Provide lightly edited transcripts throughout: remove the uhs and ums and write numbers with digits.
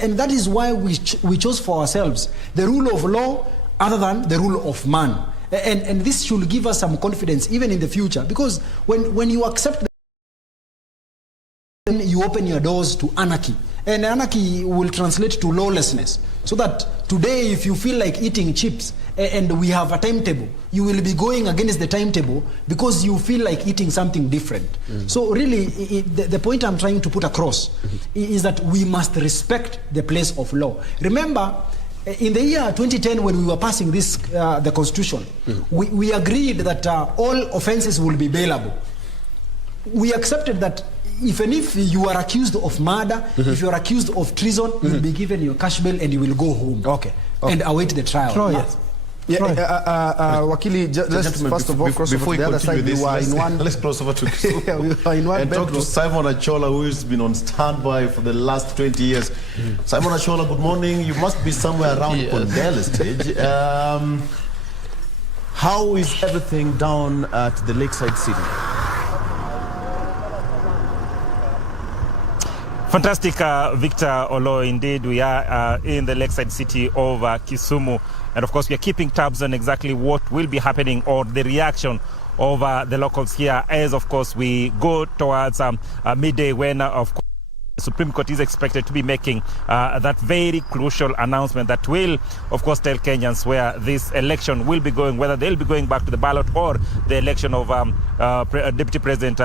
And that is why we chose for ourselves the rule of law other than the rule of man. And this should give us some confidence even in the future, because when you accept, then you open your doors to anarchy, and anarchy will translate to lawlessness. So that today, if you feel like eating chips and we have a timetable, you will be going against the timetable because you feel like eating something different. So really, the point I'm trying to put across is that we must respect the place of law. Remember, in the year 2010, when we were passing this, the Constitution, we agreed that all offenses will be bailable. We accepted that even if you are accused of murder, if you are accused of treason, you will be given your cash bail and you will go home and await the trial. Troy. Yes. Wakili, let's first of all, cross over to the other side. This, let's cross over to and talk to Simon Achola, who has been on standby for the last 20 years. Simon Achola, good morning. You must be somewhere around Kondele stage. How is everything down at the Lakeside City? Fantastic, Victor Olo. Indeed, we are in the Lakeside City of Kisumu. And of course, we are keeping tabs on exactly what will be happening or the reaction of the locals here as, of course, we go towards midday when, of course, the Supreme Court is expected to be making that very crucial announcement that will, of course, tell Kenyans where this election will be going, whether they'll be going back to the ballot or the election of Deputy President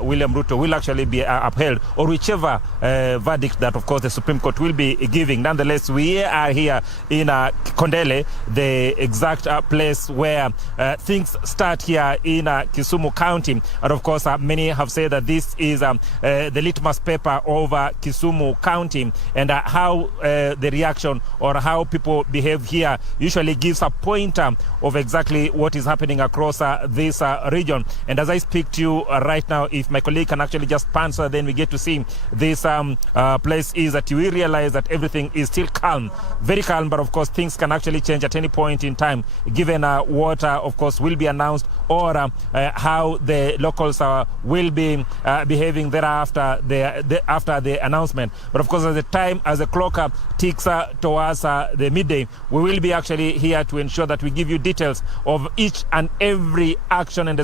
William Ruto will actually be upheld, or whichever verdict that, of course, the Supreme Court will be giving. Nonetheless, we are here in Kondele, the exact place where things start here in Kisumu County. And, of course, many have said that this is the litmus paper of Kisumu County, and how the reaction or how people behave here usually gives a pointer of exactly what is happening across this region. And as I speak to you right now, if my colleague can actually just pan so then we get to see this place, is that you will realize that everything is still calm, very calm, but of course things can actually change at any point in time given what of course will be announced, or how the locals will be behaving thereafter after the announcement. But of course, as the clock ticks towards the midday, we will be actually here to ensure that we give you details of each and every action and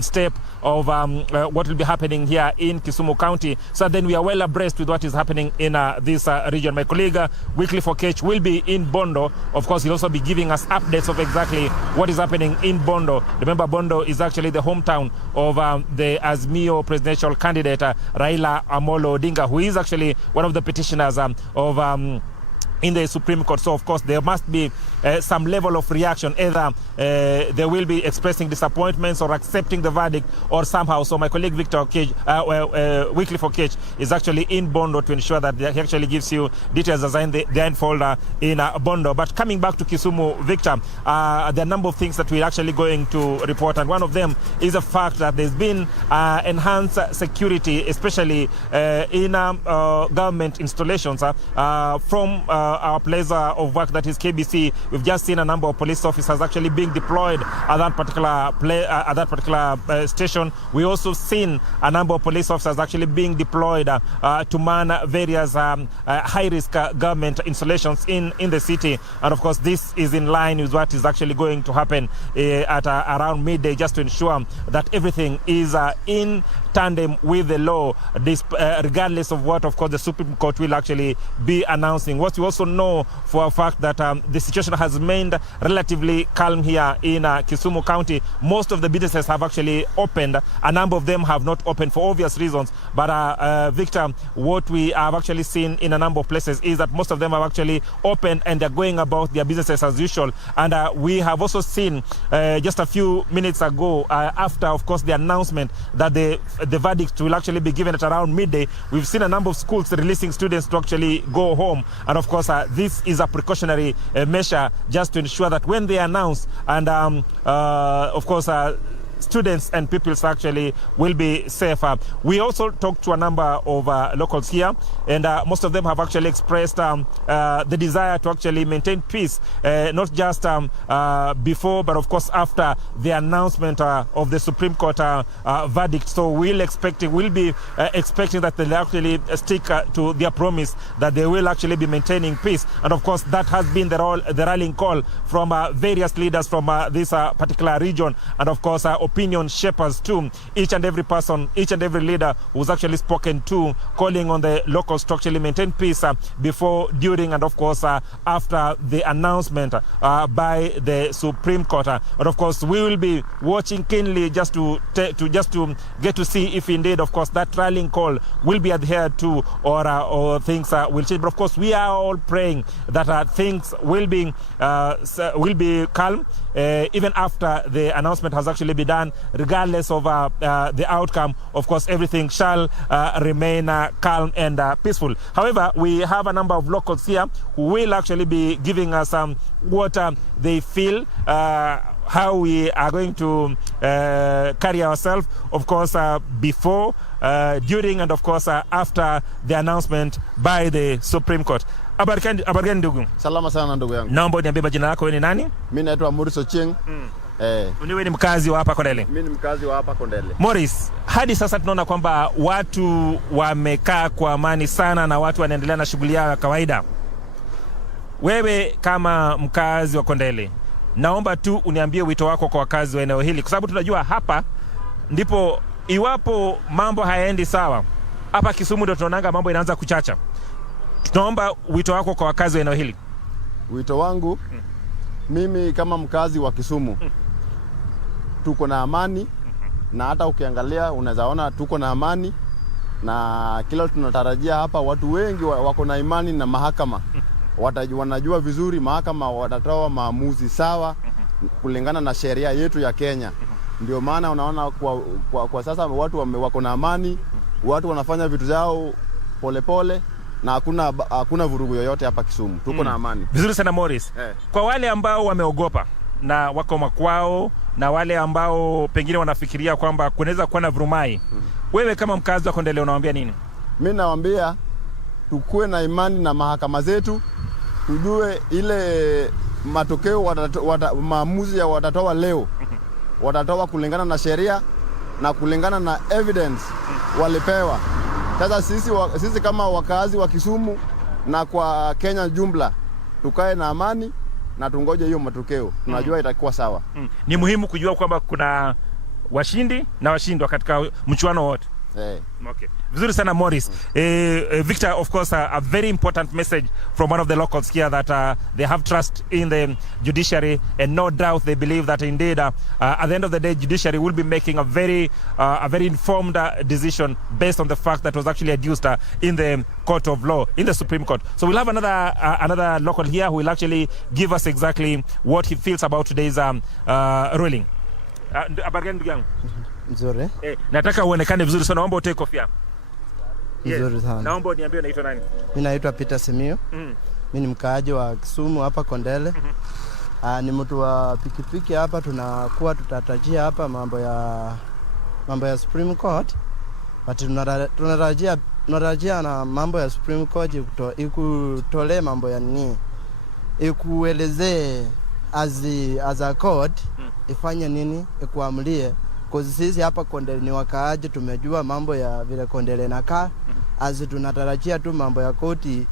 step of what will be happening here in Kisumu County, so then we are well abreast with what is happening in this region. My colleague Wycliffe Okech will be in Bondo. Of course, he'll also be giving us updates of exactly what is happening in Bondo. Remember, Bondo is actually the hometown of the Azimio presidential candidate Raila Amolo Odinga, who is actually one of the petitioners in the Supreme Court. So, of course, there must be some level of reaction. Either they will be expressing disappointments or accepting the verdict, or somehow. So my colleague Victor Okech, Wycliffe Okech, is actually in Bondo to ensure that he actually gives you details as in the end folder in Bondo. But coming back to Kisumu, Victor, there are a number of things that we're actually going to report, and one of them is the fact that there's been enhanced security, especially in government installations from our place of work, that is KBC. We've just seen a number of police officers actually being deployed at that particular station. We also seen a number of police officers actually being deployed to man various high-risk government installations in the city. And of course, this is in line with what is actually going to happen at around midday, just to ensure that everything is in tandem with the law, regardless of what, of course, the Supreme Court will actually be announcing. What we also know for a fact that the situation has remained relatively calm here in Kisumu County. Most of the businesses have actually opened. A number of them have not opened for obvious reasons. But Victor, what we have actually seen in a number of places is that most of them have actually opened and they're going about their businesses as usual. And we have also seen just a few minutes ago, after, of course, the announcement that the verdict will actually be given at around midday, we've seen a number of schools releasing students to actually go home. And of course, this is a precautionary measure just to ensure that when they announce, and of course, students and pupils actually will be safer. We also talked to a number of locals here, and most of them have actually expressed the desire to actually maintain peace, not just before, but of course after the announcement of the Supreme Court verdict. So we'll be expecting that they'll actually stick to their promise that they will actually be maintaining peace. And of course, that has been the rallying call from various leaders from this particular region, and of course opinion shapers too. Each and every person, each and every leader who's actually spoken to, calling on the locals to actually maintain peace before, during, and of course after the announcement by the Supreme Court. But of course, we will be watching keenly just to get to see if indeed, of course, that rallying call will be adhered to, or things will change. But of course, we are all praying that things will be calm even after the announcement has actually been done. Regardless of the outcome, of course, everything shall remain calm and peaceful. However, we have a number of locals here who will actually be giving us what they feel, how we are going to carry ourselves, of course, before, during, and of course after the announcement by the Supreme Court. Habari gani ndugu? Salama sana ndugu yangu. Naomba niambie majina yako, wewe ni nani? Mimi naitwa Morris Ochieng. Wewe ni mkazi wa hapa Kondele? Mimi ni mkazi wa hapa Kondele. Morris, hadi sasa tunaona kwamba watu wamekaa kwa amani sana na watu wanaendelea na shughuli yao ya kawaida. Wewe kama mkazi wa Kondele, naomba tu uniambie wito wako kwa wakazi wa eneo hili, kwa sababu tunajua hapa ndipo iwapo mambo hayaendi sawa. Hapa Kisumu ndio tunaonanga mambo inaanza kuchacha. Tunaomba wito wako kwa wakazi wa eneo hili. Wito wangu, mimi kama mkazi wa Kisumu, tuko na amani, na hata ukiangalia unaweza ona tuko na amani, na kila tunatarajia hapa watu wengi wako na imani na mahakama. Wanajua vizuri mahakama watatoa maamuzi sawa kulingana na sheria yetu ya Kenya. Ndio maana unaona kwa sasa watu wako na amani, watu wanafanya vitu zao polepole, na hakuna vurugu yoyote hapa Kisumu. Tuko na amani. Vizuri sana Morris. Kwa wale ambao wameogopa na wako makwao, na wale ambao pengine wanafikiria kwamba kunaweza kuwa na vurumai, wewe kama mkazi wa Kondele unawaambia nini? Mimi nawaambia tukue na imani na mahakama zetu, tujue ile matokeo maamuzi ya watatoa leo, watatoa kulingana na sheria na kulingana na evidence walipewa. Sasa sisi kama wakazi wa Kisumu na kwa Kenya jumla, tukae na amani na tungoje hiyo matokeo. Tunajua itakuwa sawa. Ni muhimu kujua kwamba kuna washindi na washindwa katika mchuano wote. Okay. Vizuri sana Morris. Victor, of course, a very important message from one of the locals here that they have trust in the judiciary, and no doubt they believe that indeed at the end of the day, judiciary will be making a very informed decision based on the fact that was actually adduced in the court of law, in the Supreme Court. So we'll have another local here who will actually give us exactly what he feels about today's ruling. Nzuri. Nataka uonekane vizuri sana, naomba utoe kofia. Nzuri sana. Naomba niambie unaitwa nani? Mimi naitwa Peter Semio. Mimi ni mkaaji wa Kisumu hapa Kondele. Ni mtu wa pikipiki hapa, tutatarajia hapa mambo ya Supreme Court. But tunatarajia na mambo ya Supreme Court ikutole mambo ya nini? Ikuelezee as a court ifanye nini, ikuamulie. Kwa sisi hapa Kondele ni wakaaji, tumejua mambo ya vile Kondele nakaa. Tunatarajia tu mambo ya koti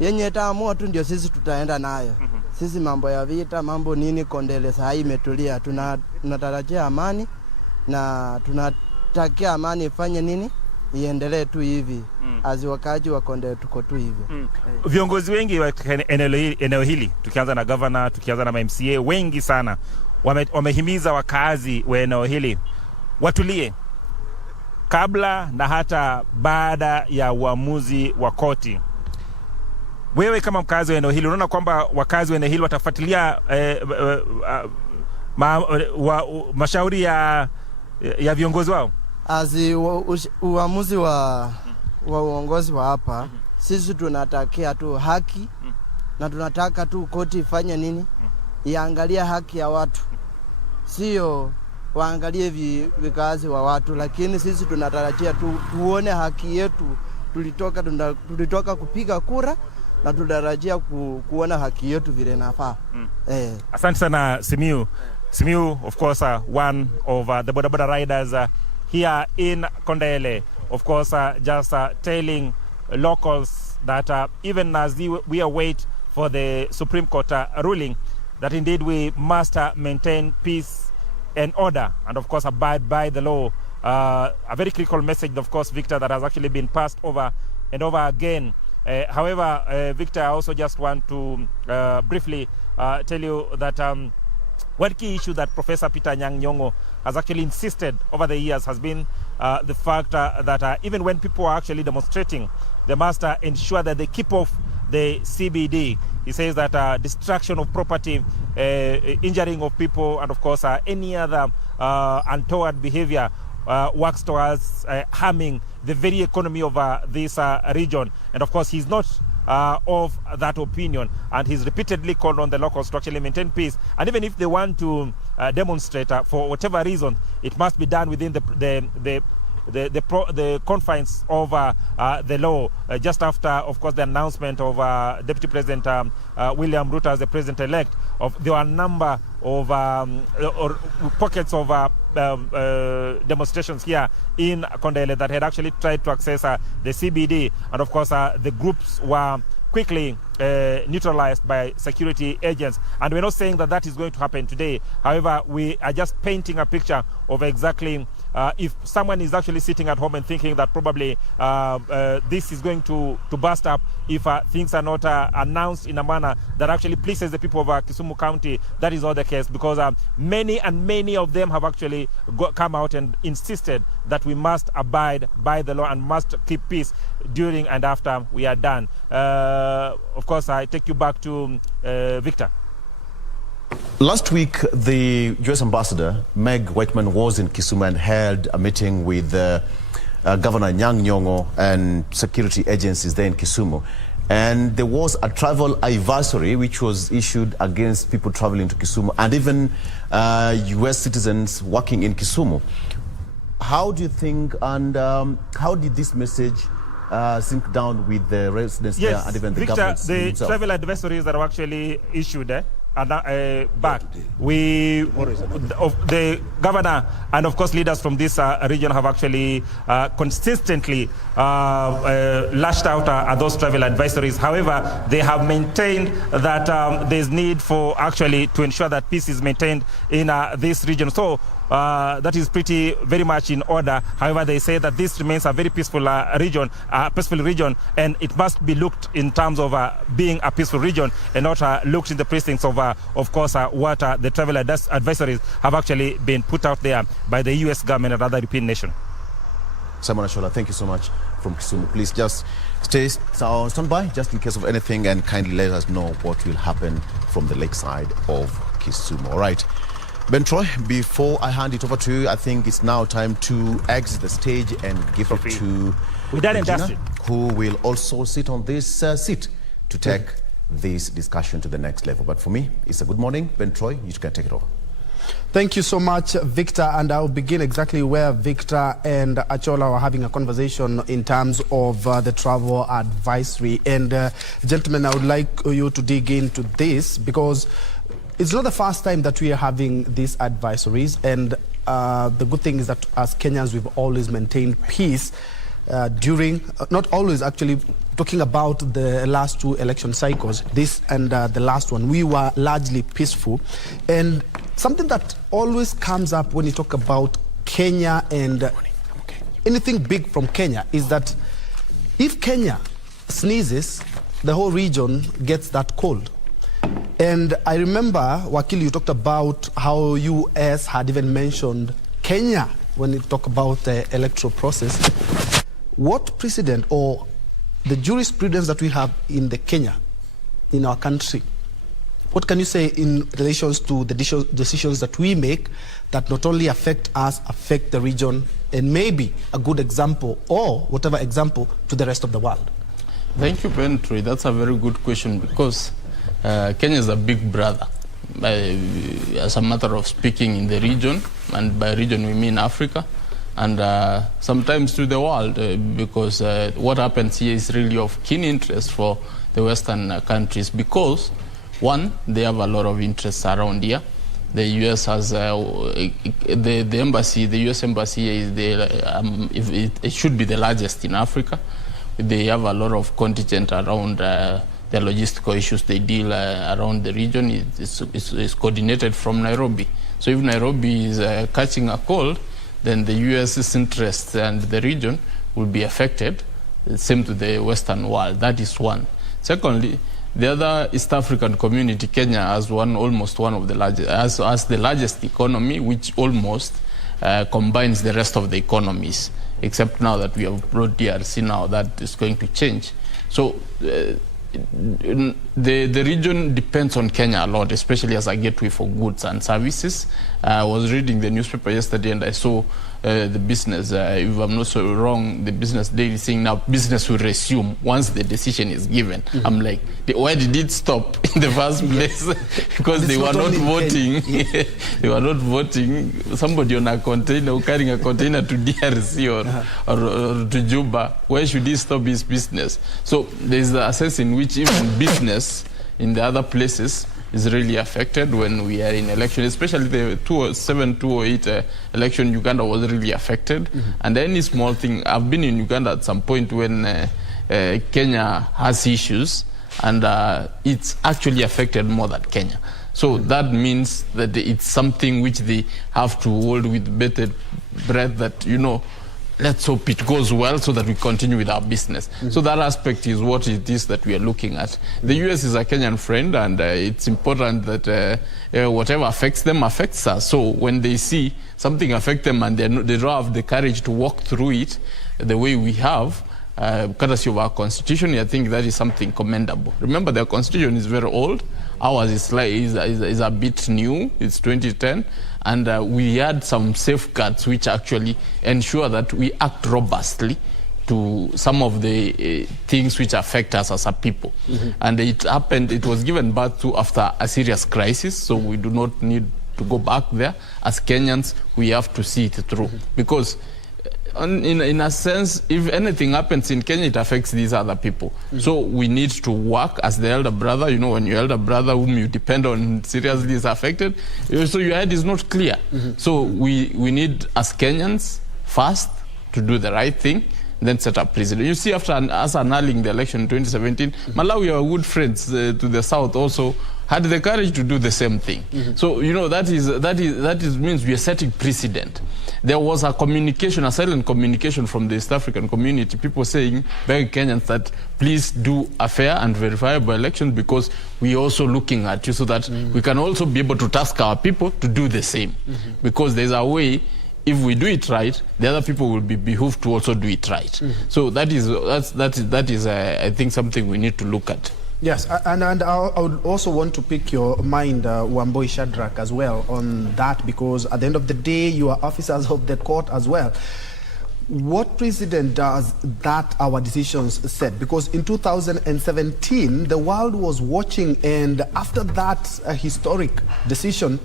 yenye taamua tu ndio sisi tutaenda nayo. Sisi mambo ya vita, mambo nini, Kondele saa hii imetulia. Tunatarajia amani, na tunatakia amani ifanye nini, iendelee tu hivi. Wakaaji wa Kondele tuko tu hivi. Viongozi wengi wa eneo hili, tukianza na governor, tukianza na MCA, wengi sana wamehimiza wakazi wa eneo hili watulie kabla na hata baada ya uamuzi wa koti. Wewe kama mkazi wa eneo hili unaona kwamba wakazi wa eneo hili watafuatilia mashauri ya viongozi wao? Uamuzi wa uongozi wa hapa, sisi tunatakia tu haki, na tunataka tu koti ifanye nini, iangalia haki ya watu. Sio waangalie vikazi wa watu, lakini sisi tunatarajia tuone haki yetu. Tulitoka kupiga kura na tunatarajia kuona haki yetu vile nafaa. Asante sana Simiu. Simiu, of course, one of the boda riders here in Kondele, of course, just telling locals that even as we await for the Supreme Court ruling, that indeed we must maintain peace and order and, of course, abide by the law. A very critical message, of course, Victor, that has actually been passed over and over again. However, Victor, I also just want to briefly tell you that one key issue that Professor Peter Anyang' Nyong'o has actually insisted over the years has been the fact that even when people are actually demonstrating, they must ensure that they keep off the CBD. He says that destruction of property, injuring of people, and of course any other untoward behavior works towards harming the very economy of this region. And of course he's not of that opinion, and he's repeatedly called on the locals to actually maintain peace. And even if they want to demonstrate for whatever reason, it must be done within the confines of the law. Just after, of course, the announcement of Deputy President William Ruto as the president-elect, there were a number of pockets of demonstrations here in Kondele that had actually tried to access the CBD, and of course the groups were quickly neutralized by security agents. And we're not saying that that is going to happen today. However, we are just painting a picture of exactly if someone is actually sitting at home and thinking that probably this is going to burst up if things are not announced in a manner that actually pleases the people of Kisumu County. That is not the case, because many of them have actually come out and insisted that we must abide by the law and must keep peace during and after we are done. Of course, I take you back to Victor. Last week, the U.S. Ambassador, Meg Whitman, was in Kisumu and held a meeting with Governor Anyang' Nyong'o and security agencies there in Kisumu. And there was a travel advisory which was issued against people traveling to Kisumu and even U.S. citizens working in Kisumu. How do you think, and how did this message sink down with the residents there and even the Victor, government the himself? travel advisories that were actually issued back, the governor and of course leaders from this region have actually consistently lashed out at those travel advisories. However, they have maintained that there's need for actually to ensure that peace is maintained in this region. So that is very much in order. However, they say that this remains a very peaceful region, and it must be looked in terms of being a peaceful region and not looked in the precincts of course, what the travel advisories have actually been put out there by the U.S. government and other European nations. Simon Ashola, thank you so much from Kisumu. Please just stand by just in case of anything, and kindly let us know what will happen from the lakeside of Kisumu. All right. Ben Troy, before I hand it over to you, I think it's now time to exit the stage and give it to Regina, who will also sit on this seat to take this discussion to the next level. But for me, it's a good morning. Ben Troy, you can take it over. Thank you so much, Victor. And I'll begin exactly where Victor and Achola were having a conversation in terms of the travel advisory. And gentlemen, I would like you to dig into this, because it's not the first time that we are having these advisories, and the good thing is that as Kenyans, we've always maintained peace during, not always actually, talking about the last two election cycles, this and the last one, we were largely peaceful. And something that always comes up when you talk about Kenya and anything big from Kenya is that if Kenya sneezes, the whole region gets that cold. And I remember, Wakili, you talked about how US had even mentioned Kenya when you talk about the electoral process. What precedent or the jurisprudence that we have in the Kenya, in our country, what can you say in relations to the decisions that we make that not only affect us, affect the region, and maybe a good example or whatever example to the rest of the world? Thank you, Ben Troy. That's a very good question, because Kenya is a big brother as a matter of speaking, in the region, and by region we mean Africa, and sometimes to the world, because what happens here is really of keen interest for the Western countries, because one, they have a lot of interests around here. The U.S. has the embassy. The U.S. embassy is it should be the largest in Africa. They have a lot of contingent around the logistical issues they deal around the region. It's coordinated from Nairobi. So if Nairobi is catching a cold, then the U.S.'s interests and the region will be affected. Same to the Western world. That is one. Secondly, the other East African community, Kenya, has almost one of the largest, has the largest economy, which almost combines the rest of the economies, except now that we have brought DRC now, that is going to change. So the region depends on Kenya a lot, especially as a gateway for goods and services. I was reading the newspaper yesterday and I saw the business, if I'm not so wrong, the business daily saying now business will resume once the decision is given. I'm like, why did it stop in the first place? Because they were not voting. They were not voting. Somebody on a container, carrying a container to DRC or to Juba, why should he stop his business? So there's a sense in which even business in the other places is really affected when we are in election, especially the 2007-2008 election. Uganda was really affected. And any small thing, I've been in Uganda at some point when Kenya has issues, and it's actually affected more than Kenya. So that means that it's something which they have to hold with bated breath, that, you know, let's hope it goes well so that we continue with our business. So that aspect is what it is that we are looking at. The US is a Kenyan friend, and it's important that whatever affects them affects us. So when they see something affect them and they don't have the courage to walk through it the way we have, courtesy of our constitution, I think that is something commendable. Remember, their constitution is very old. Ours is a bit new. It's 2010. And we had some safeguards which actually ensure that we act robustly to some of the things which affect us as a people. And it happened, it was given birth to after a serious crisis, so we do not need to go back there. As Kenyans, we have to see it through. Because in a sense, if anything happens in Kenya, it affects these other people. So we need to work as the elder brother. You know, when your elder brother whom you depend on seriously is affected, so your head is not clear. So we need, as Kenyans, first to do the right thing, then set up precedent. You see, after us annulling the election in 2017, Malawi, our good friends to the south, also had the courage to do the same thing. So, you know, that means we are setting precedent. There was a communication, a silent communication from the East African community, people saying, begging Kenyans that please do a fair and verifiable election, because we are also looking at you, so that we can also be able to task our people to do the same. Because there's a way, if we do it right, the other people will be behooved to also do it right. So that is I think, something we need to look at. Yes, and I would also want to pick your mind, Wamboi Shadrach, as well on that, because at the end of the day, you are officers of the court as well. What precedent does that our decisions set? Because in 2017, the world was watching, and after that historic decision,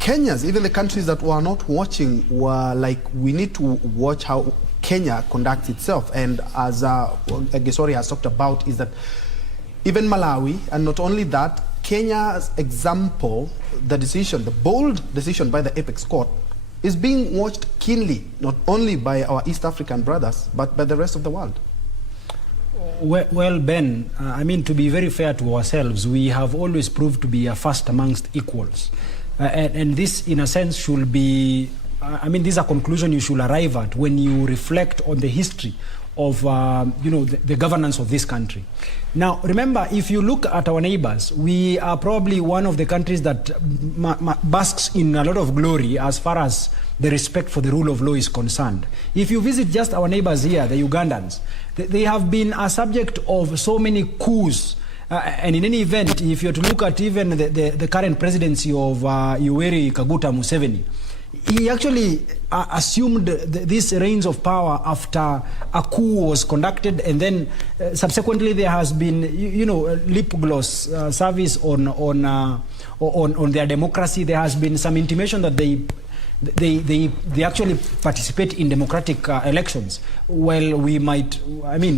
Kenyans, even the countries that were not watching, were like, we need to watch how Kenya conducts itself. And as Gesori has talked about, is that even Malawi, and not only that, Kenya's example, the decision, the bold decision by the Apex Court, is being watched keenly, not only by our East African brothers, but by the rest of the world. Well, Ben, I mean, to be very fair to ourselves, we have always proved to be a first amongst equals. And this, in a sense, should be, I mean, this is a conclusion you should arrive at when you reflect on the history of you know, the governance of this country. Now, remember, if you look at our neighbors, we are probably one of the countries that basks in a lot of glory as far as the respect for the rule of law is concerned. If you visit just our neighbors here, the Ugandans, they have been a subject of so many coups. And in any event, if you're to look at even the current presidency of Yoweri Kaguta Museveni, he actually assumed this reins of power after a coup was conducted, and then subsequently there has been, you know, lip gloss service on on their democracy. There has been some intimation that they actually participate in democratic elections. Well,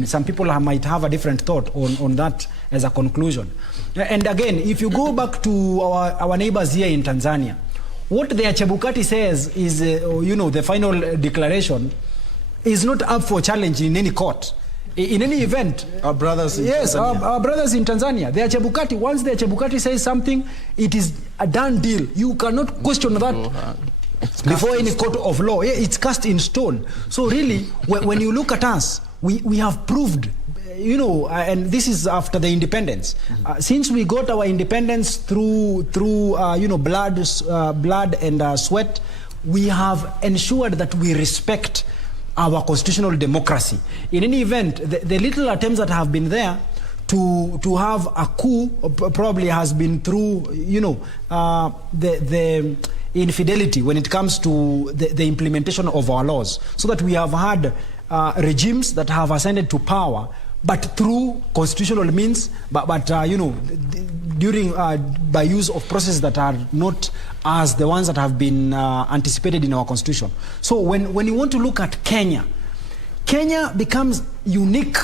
some people might have a different thought on that as a conclusion. And again, if you go back to our neighbors here in Tanzania, what the Chebukati says is, the final declaration is not up for challenge in any court. In any event, our brothers in Tanzania. Our brothers in Tanzania, the Chebukati, once the Chebukati says something, it is a done deal. You cannot question that before any court of law. It's cast in stone. So really, when you look at us, we have proved, and this is after the independence. Since we got our independence through blood and sweat, we have ensured that we respect our constitutional democracy. In any event, the little attempts that have been there to have a coup probably has been through, the infidelity when it comes to the implementation of our laws, so that we have had regimes that have ascended to power, but through constitutional means, during by use of processes that are not as the ones that have been anticipated in our constitution. So when you want to look at Kenya becomes unique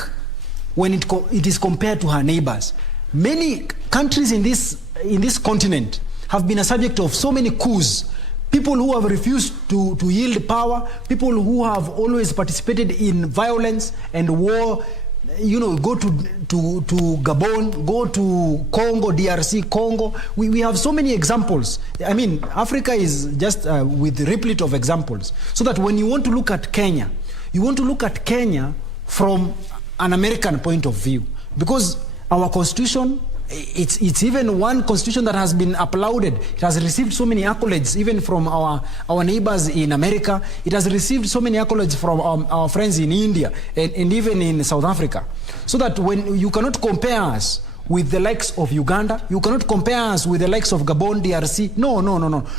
when it is compared to her neighbors. Many countries in this continent have been a subject of so many coups. People who have refused to yield power, people who have always participated in violence and war. Go to Gabon, go to Congo, DRC, Congo. We have so many examples. Africa is just with replete of examples. So that when you want to look at Kenya, you want to look at Kenya from an American point of view. Because our constitution, it's even one constitution that has been applauded. It has received so many accolades, even from our neighbors in America. It has received so many accolades from our friends in India and even in South Africa. So that when you cannot compare us with the likes of Uganda, you cannot compare us with the likes of Gabon, DRC. No.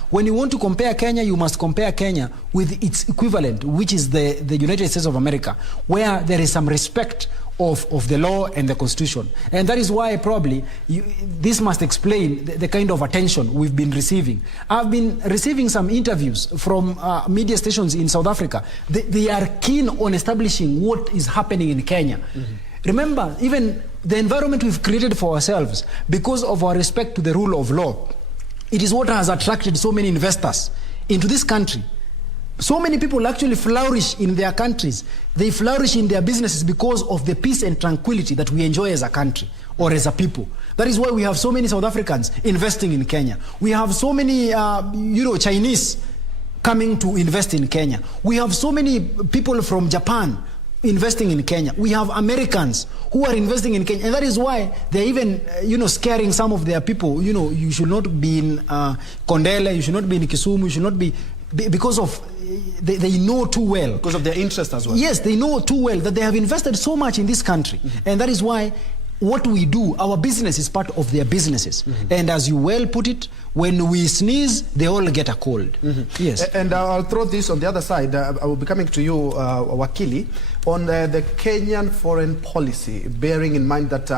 When you want to compare Kenya, you must compare Kenya with its equivalent, which is the United States of America, where there is some respect of the law and the constitution. And that is why probably this must explain the kind of attention we've been receiving. I've been receiving some interviews from media stations in South Africa. They are keen on establishing what is happening in Kenya. Remember, even the environment we've created for ourselves, because of our respect to the rule of law, it is what has attracted so many investors into this country. So many people actually flourish in their countries. They flourish in their businesses because of the peace and tranquility that we enjoy as a country or as a people. That is why we have so many South Africans investing in Kenya. We have so many, Chinese coming to invest in Kenya. We have so many people from Japan investing in Kenya. We have Americans who are investing in Kenya. And that is why they're even, scaring some of their people. You should not be in Kondele, you should not be in Kisumu, you should not be, because of, they know too well. Because of their interest as well. Yes, they know too well that they have invested so much in this country. And that is why what we do, our business is part of their businesses. And as you well put it, when we sneeze, they all get a cold. Yes. And I'll throw this on the other side. I will be coming to you, Wakili, on the Kenyan foreign policy, bearing in mind that,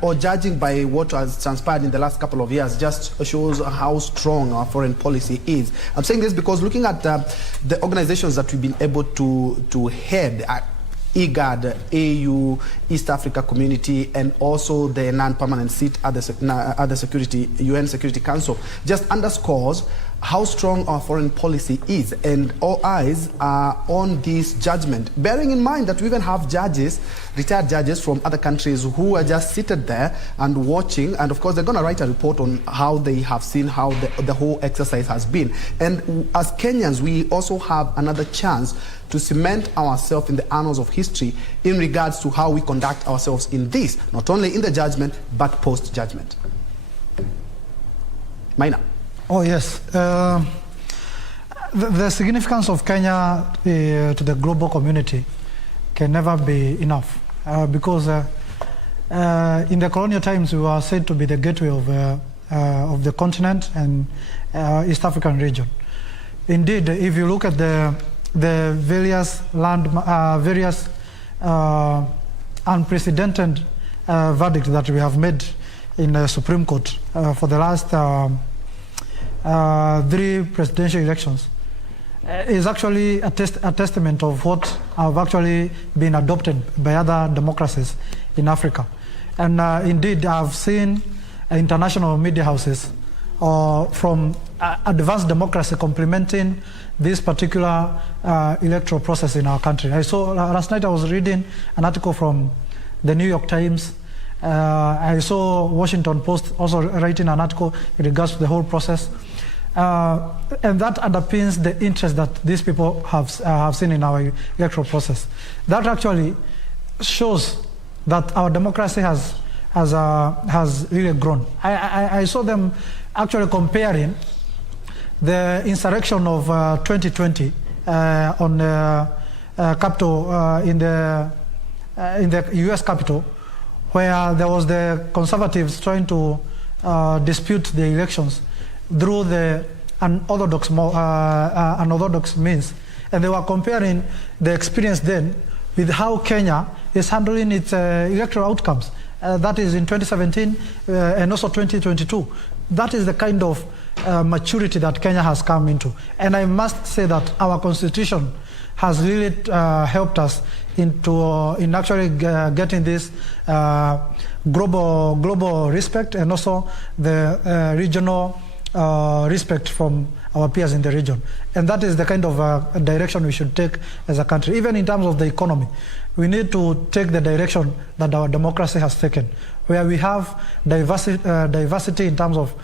or judging by what has transpired in the last couple of years, just shows how strong our foreign policy is. I'm saying this because looking at the organizations that we've been able to head, IGAD, AU, East Africa Community, and also the non-permanent seat at the UN Security Council, just underscores how strong our foreign policy is, and all eyes are on this judgment. Bearing in mind that we even have judges, retired judges from other countries who are just seated there and watching, and of course they're going to write a report on how they have seen how the whole exercise has been. And as Kenyans, we also have another chance to cement ourselves in the annals of history in regards to how we conduct ourselves in this, not only in the judgment, but post-judgment. Maina. Oh, yes. The significance of Kenya to the global community can never be enough because in the colonial times we were said to be the gateway of the continent and East African region. Indeed, if you look at the various unprecedented verdicts that we have made in the Supreme Court for the last 3 presidential elections is actually a testament of what have actually been adopted by other democracies in Africa. And indeed, I've seen international media houses from advanced democracy complementing this particular electoral process in our country. I saw last night I was reading an article from the New York Times. I saw Washington Post also writing an article in regards to the whole process. And that underpins the interest that these people have seen in our electoral process. That actually shows that our democracy has really grown. I saw them actually comparing the insurrection of 2020 on Capitol in the U.S. Capitol, where there was the conservatives trying to dispute the elections through the unorthodox means. And they were comparing the experience then with how Kenya is handling its electoral outcomes. That is in 2017 and also 2022. That is the kind of maturity that Kenya has come into. And I must say that our constitution has really helped us in actually getting this global respect and also the regional respect from our peers in the region. And that is the kind of direction we should take as a country. Even in terms of the economy, we need to take the direction that our democracy has taken, where we have diversity in terms of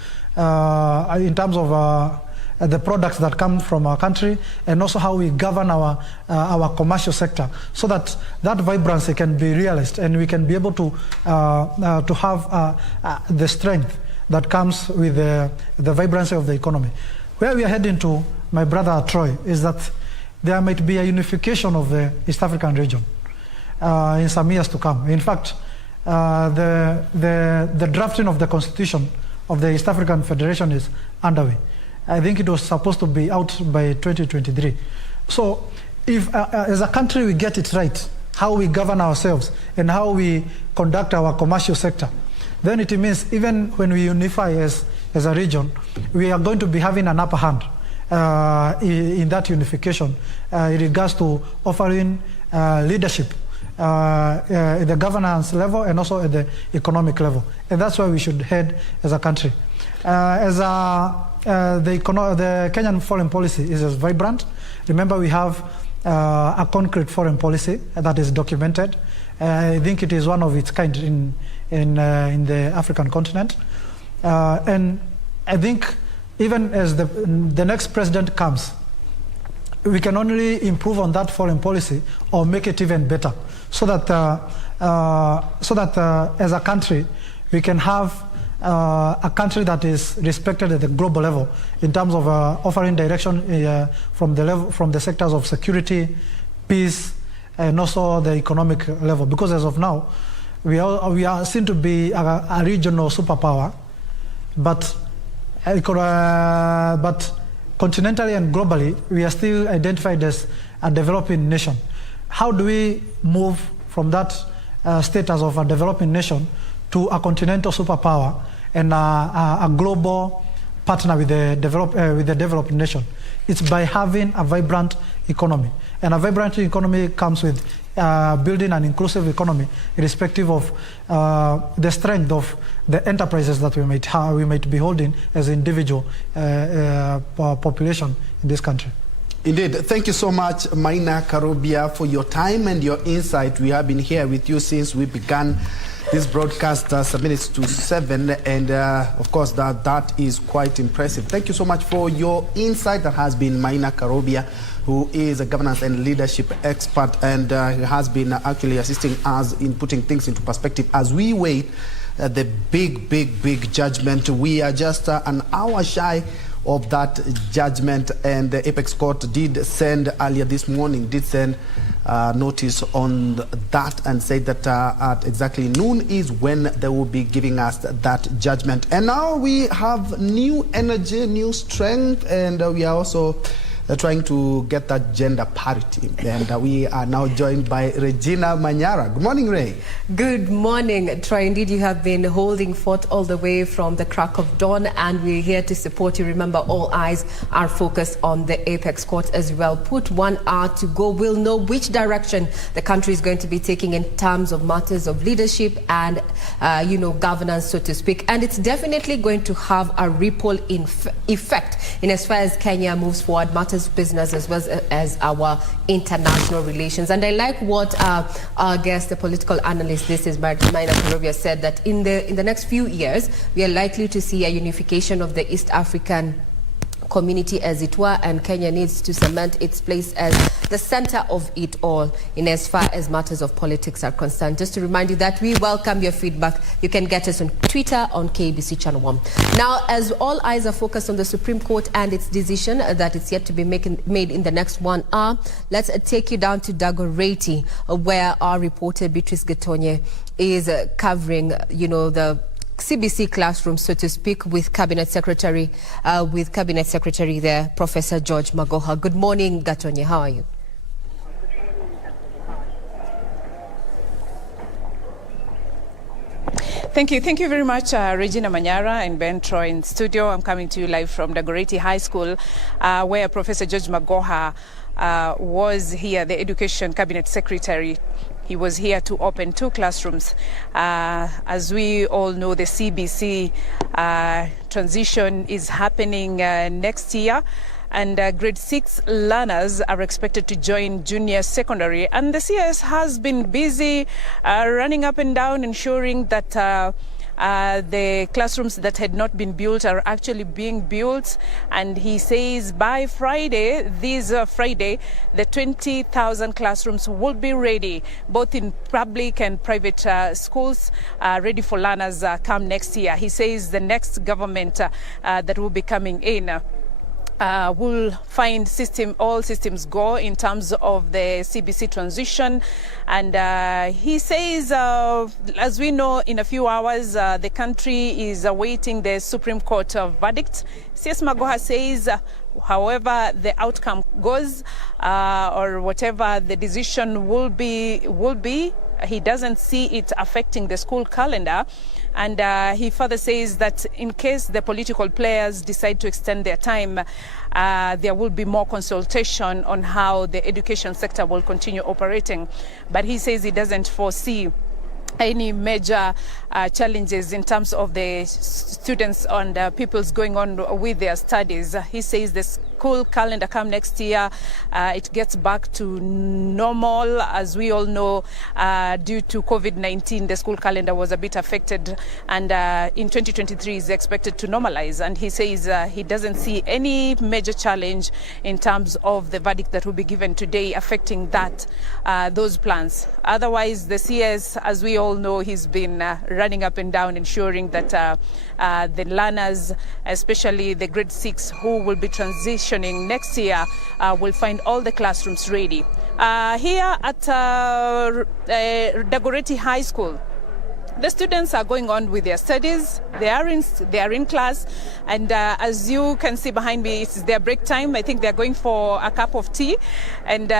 the products that come from our country, and also how we govern our commercial sector, so that vibrancy can be realized and we can be able to have the strength that comes with the vibrancy of the economy. Where we are heading to, my brother Troy, is that there might be a unification of the East African region in some years to come. In fact, the drafting of the constitution of the East African Federation is underway. I think it was supposed to be out by 2023. So if as a country we get it right, how we govern ourselves and how we conduct our commercial sector, then it means even when we unify as a region, we are going to be having an upper hand in that unification in regards to offering leadership at the governance level and also at the economic level. And that's where we should head as a country. The Kenyan foreign policy is as vibrant. Remember, we have a concrete foreign policy that is documented. I think it is one of its kind in the African continent. And I think even as the next president comes, we can only improve on that foreign policy or make it even better, so that as a country we can have a country that is respected at the global level in terms of offering direction from the sectors of security, peace, and also the economic level. Because as of now, we are seen to be a regional superpower, but continentally and globally, we are still identified as a developing nation. How do we move from that status of a developing nation to a continental superpower and a global partner with the developed nation? It's by having a vibrant economy. And a vibrant economy comes with building an inclusive economy, irrespective of the strength of the enterprises that we might be holding as individual population in this country. Indeed. Thank you so much, Maina Karobia, for your time and your insight. We have been here with you since we began this broadcast 7 minutes to 7, and of course that is quite impressive. Thank you so much for your insight. That has been Maina Karobia, who is a governance and leadership expert, and has been actually assisting us in putting things into perspective as we wait the big judgment. We are just an hour shy of that judgment, and the Apex Court did send earlier this morning, notice on that, and said that at exactly noon is when they will be giving us that judgment. And now we have new energy, new strength, and we are also trying to get that gender parity. And we are now joined by Regina Manyara. Good morning, Ray. Good morning, Troy. Indeed, you have been holding forth all the way from the crack of dawn, and we're here to support you. Remember, all eyes are focused on the Apex Court as well. Put 1 hour to go. We'll know which direction the country is going to be taking in terms of matters of leadership and, governance, so to speak. And it's definitely going to have a ripple effect in as far as Kenya moves forward, matters of business as well as our international relations. And I like what our guest, the political analyst, this is Maina Karovia, said, that in the next few years, we are likely to see a unification of the East African community, as it were, and Kenya needs to cement its place as the center of it all in as far as matters of politics are concerned. Just to remind you that we welcome your feedback. You can get us on Twitter on KBC Channel 1. Now, as all eyes are focused on the Supreme Court and its decision that is yet to be made in the next 1 hour, let's take you down to Dagoretti, where our reporter Beatrice Getonye is covering, the CBC classroom, so to speak, with Cabinet Secretary there, Professor George Magoha. Good morning, Gatonye. How are you? Thank you very much, Regina Manyara and Ben Troy in studio. I'm coming to you live from Dagoretti High School, where Professor George Magoha was here, the Education Cabinet Secretary. He was here to open 2 classrooms. As we all know, the CBC transition is happening next year, and grade 6 learners are expected to join junior secondary. And the CS has been busy running up and down, ensuring that the classrooms that had not been built are actually being built. And he says by Friday, the 20,000 classrooms will be ready, both in public and private schools, ready for learners come next year. He says the next government that will be coming in will find all systems go in terms of the CBC transition. And he says, as we know, in a few hours, the country is awaiting the Supreme Court verdict. CS Magoha says, however the outcome goes, or whatever the decision will be, he doesn't see it affecting the school calendar. And he further says that in case the political players decide to extend their time, there will be more consultation on how the education sector will continue operating. But he says he doesn't foresee any major challenges in terms of the students and pupils going on with their studies. He says the school calendar come next year, it gets back to normal. As we all know, due to COVID-19, the school calendar was a bit affected, and in 2023 is expected to normalize. And he says he doesn't see any major challenge in terms of the verdict that will be given today affecting those plans. Otherwise, the CS, as we all know, he's been running up and down, ensuring that the learners, especially the grade 6 who will be transitioning next year, will find all the classrooms ready. Here at Dagoretti High School, the students are going on with their studies. They are in class, and as you can see behind me, it's their break time. I think they're going for a cup of tea, and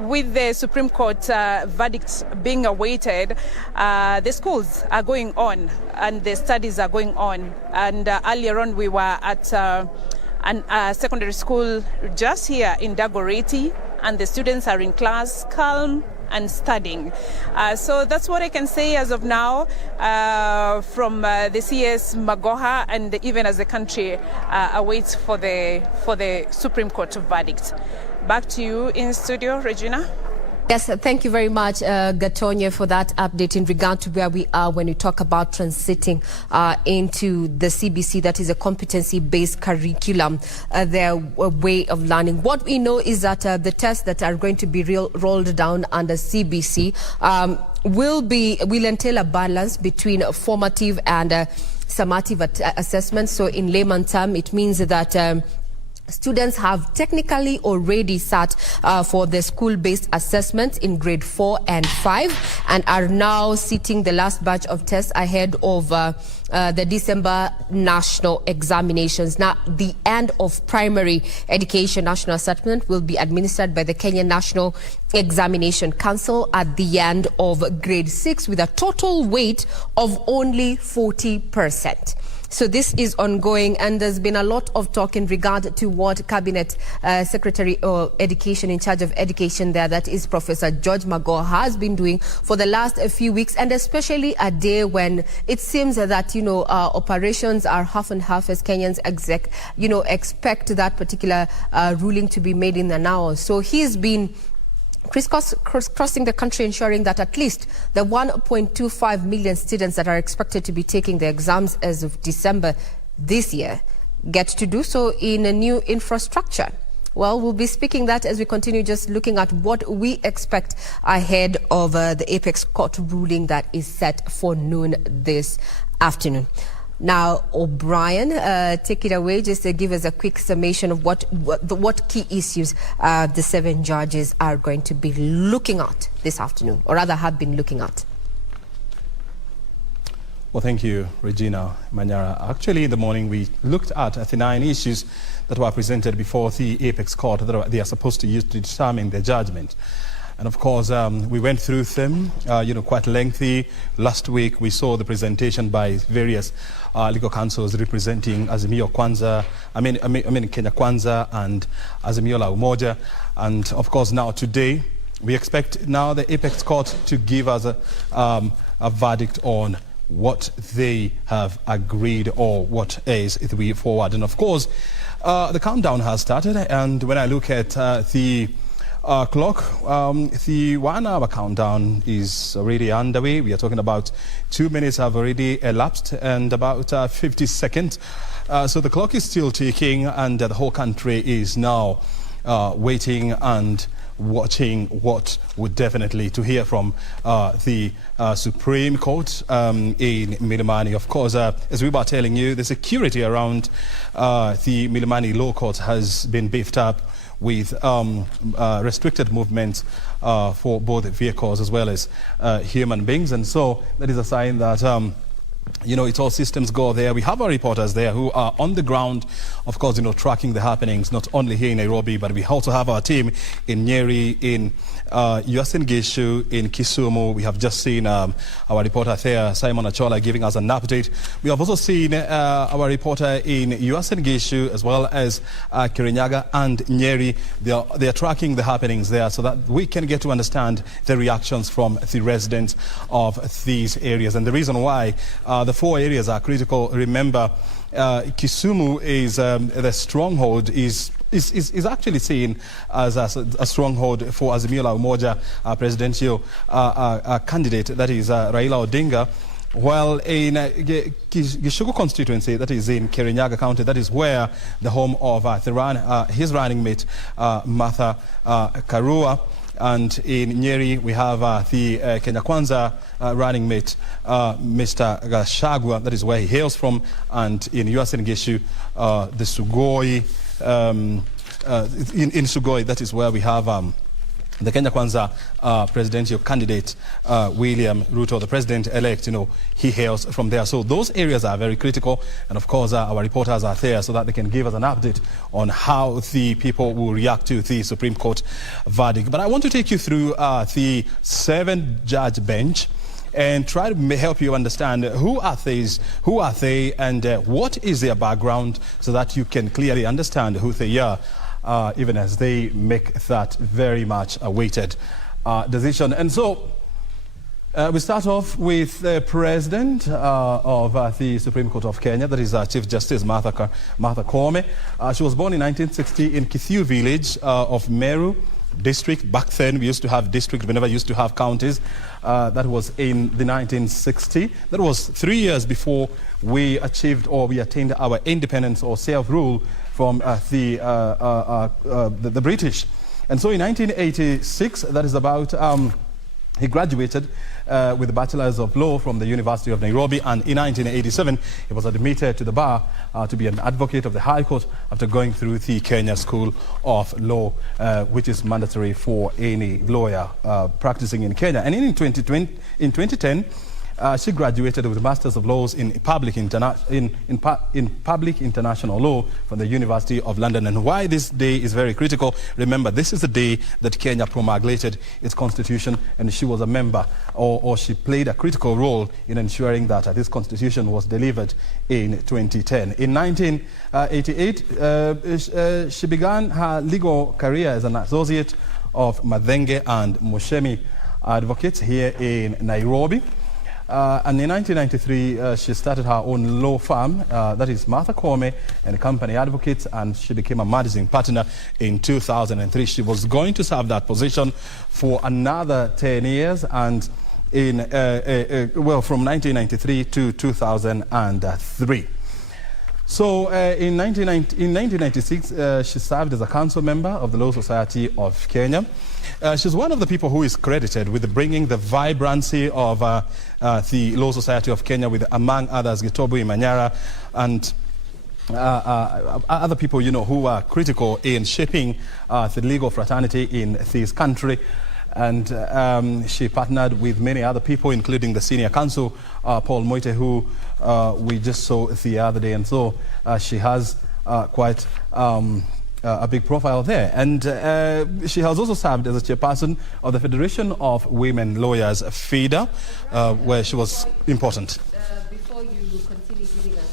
with the Supreme Court verdict being awaited, the schools are going on and the studies are going on. And earlier on, we were at a secondary school just here in Dagoretti, and the students are in class, calm and studying. So that's what I can say as of now from the CS Magoha, and even as the country awaits for the Supreme Court verdict. Back to you in studio, Regina. Yes, thank you very much, Gatonye, for that update in regard to where we are when we talk about transiting into the CBC, that is a competency-based curriculum, their way of learning. What we know is that the tests that are going to be rolled down under CBC will entail a balance between formative and summative assessment. So in layman term, it means that Students have technically already sat for the school-based assessment in grade 4 and 5 and are now sitting the last batch of tests ahead of the December national examinations. Now, the end of primary education national assessment will be administered by the Kenya National Examination Council at the end of grade 6 with a total weight of only 40%. So this is ongoing, and there's been a lot of talk in regard to what Cabinet Secretary of Education in charge of education there, that is Professor George Magoha, has been doing for the last few weeks, and especially a day when it seems that, operations are half and half as Kenyans expect that particular ruling to be made in an hour. So he's been crisscrossing the country, ensuring that at least the 1.25 million students that are expected to be taking the exams as of December this year get to do so in a new infrastructure. Well, we'll be speaking that as we continue just looking at what we expect ahead of the Apex Court ruling that is set for noon this afternoon. Now, O'Brien, take it away just to give us a quick summation of what key issues the 7 judges are going to be looking at this afternoon, or rather have been looking at. Well, thank you, Regina Manyara. Actually, in the morning, we looked at the 9 issues that were presented before the Apex Court that they are supposed to use to determine their judgment. And of course, we went through them, quite lengthy. Last week, we saw the presentation by various legal councils representing Azimio Kwanza, Kenya Kwanza and Azimio la Umoja. And of course, now today, we expect now the Apex Court to give us a verdict on what they have agreed or what is the way forward. And of course, the countdown has started. And when I look at the clock, the 1 hour countdown is already underway. We are talking about 2 minutes have already elapsed and about 50 seconds. So the clock is still ticking, and the whole country is now waiting and watching what would definitely to hear from the Supreme Court in Milimani. Of course, as we were telling you, the security around the Milimani Law Court has been beefed up with restricted movements for both vehicles as well as human beings. And so that is a sign that it's all systems go there. We have our reporters there who are on the ground, of course, tracking the happenings, not only here in Nairobi, but we also have our team in Nyeri, in Uasin Gishu, in Kisumu. We have just seen our reporter there, Simon Achola, giving us an update. We have also seen our reporter in Uasin Gishu, as well as Kirinyaga and Nyeri. They are tracking the happenings there so that we can get to understand the reactions from the residents of these areas. And the reason why the 4 areas are critical. Remember, Kisumu is the stronghold is actually seen as a stronghold for Azimio la Umoja presidential candidate, that is Raila Odinga. While in Gishugu constituency, that is in Kirinyaga County, that is where the home of his running mate, Martha Karua. And in Nyeri, we have the Kenya Kwanza running mate, Mr. Gachagua, that is where he hails from. And in Uasin Gishu, the Sugoi, in Sugoi, that is where we have the Kenya Kwanza presidential candidate, William Ruto, the president-elect, he hails from there. So those areas are very critical. And of course, our reporters are there so that they can give us an update on how the people will react to the Supreme Court verdict. But I want to take you through the 7-judge bench and try to help you understand who are they, and what is their background, so that you can clearly understand who they are. Even as they make that very much awaited decision. And so we start off with the president of the Supreme Court of Kenya, that is Chief Justice Martha Koome. She was born in 1960 in Kithiu village of Meru district. Back then we used to have districts, we never used to have counties. That was in the 1960. That was 3 years before we achieved or we attained our independence or self-rule from the British. And so in 1986, that is about He graduated with a Bachelor's of Law from the University of Nairobi, and in 1987 he was admitted to the bar to be an advocate of the High Court after going through the Kenya School of Law, which is mandatory for any lawyer practicing in Kenya. And in 2010, she graduated with a Master's of Laws in Public International Law from the University of London. And why this day is very critical, remember, this is the day that Kenya promulgated its constitution, and she was a member, or she played a critical role in ensuring that this constitution was delivered in 2010. In 1988, she began her legal career as an associate of Madhenge and Mushemi advocates here in Nairobi. And in 1993, she started her own law firm, that is Martha Koome and Company Advocates, and she became a managing partner in 2003. She was going to serve that position for another 10 years, and in from 1993 to 2003. So in 1996, she served as a council member of the Law Society of Kenya. She's one of the people who is credited with bringing the vibrancy of the Law Society of Kenya, with, among others, Gitobu Manyara and other people, you know, who are critical in shaping the legal fraternity in this country. And she partnered with many other people, including the senior counsel, Paul Moite, who we just saw the other day. And so she has quite a big profile there. And she has also served as a chairperson of the Federation of Women Lawyers, FIDA, where she was important. Before you continue giving us,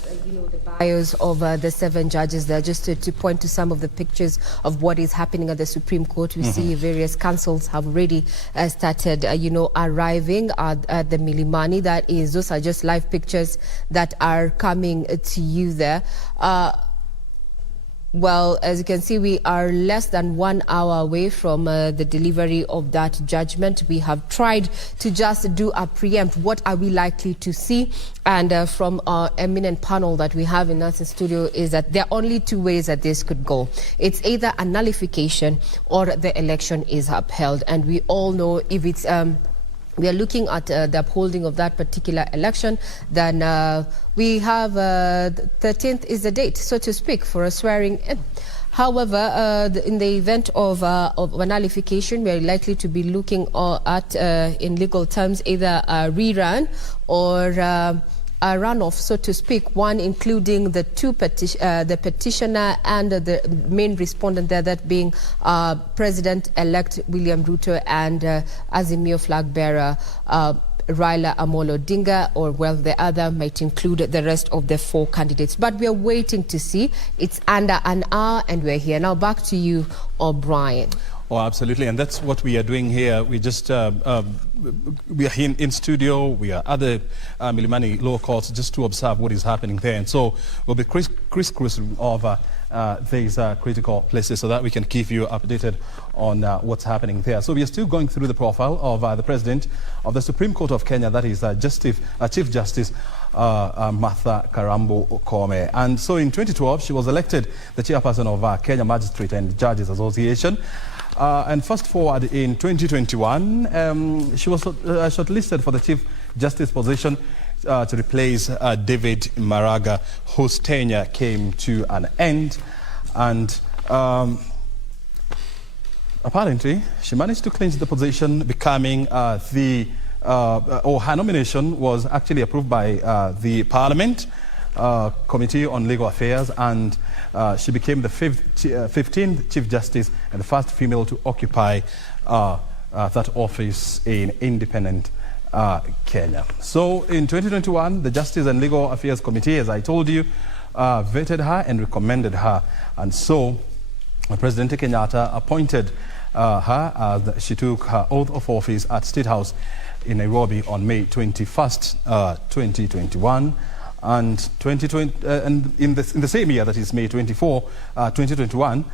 the bios of the 7 judges there, just to point to some of the pictures of what is happening at the Supreme Court. We see various councils have already started, arriving at the Milimani. Those are just live pictures that are coming to you there. Well, as you can see, we are less than 1 hour away from the delivery of that judgment. We have tried to just do a preempt. What are we likely to see? And from our eminent panel that we have in our studio is that there are only 2 ways that this could go. It's either a nullification or the election is upheld. And we all know if it's... we are looking at the upholding of that particular election, then we have 13th is the date, so to speak, for a swearing in. However, in the event of a nullification, we are likely to be looking at, in legal terms, either a rerun or a runoff, so to speak, one including the the petitioner and the main respondent there, that being President-elect William Ruto and Azimio flag bearer Raila Amolo Odinga, or well, the other might include the rest of the 4 candidates. But we are waiting to see. It's under an hour and we're here. Now back to you, O'Brien. Oh, absolutely, and that's what we are doing here. We just we are in studio. We are at the Milimani Law Courts just to observe what is happening there, and so we'll be crisscrossing over these critical places so that we can keep you updated on what's happening there. So we are still going through the profile of the President of the Supreme Court of Kenya, that is Chief Justice Martha Koome. And so in 2012, she was elected the chairperson of Kenya Magistrate and Judges Association. And fast forward in 2021, she was shortlisted for the Chief Justice position to replace David Maraga, whose tenure came to an end. And apparently, she managed to clinch the position, becoming her nomination was actually approved by the Parliament Committee on Legal Affairs, and she became the 15th Chief Justice and the first female to occupy that office in independent Kenya. So in 2021, the Justice and Legal Affairs Committee, as I told you, vetted her and recommended her. And so President Kenyatta appointed her as she took her oath of office at State House in Nairobi on May 21st, 2021. And in the same year, that is May 24, 2021,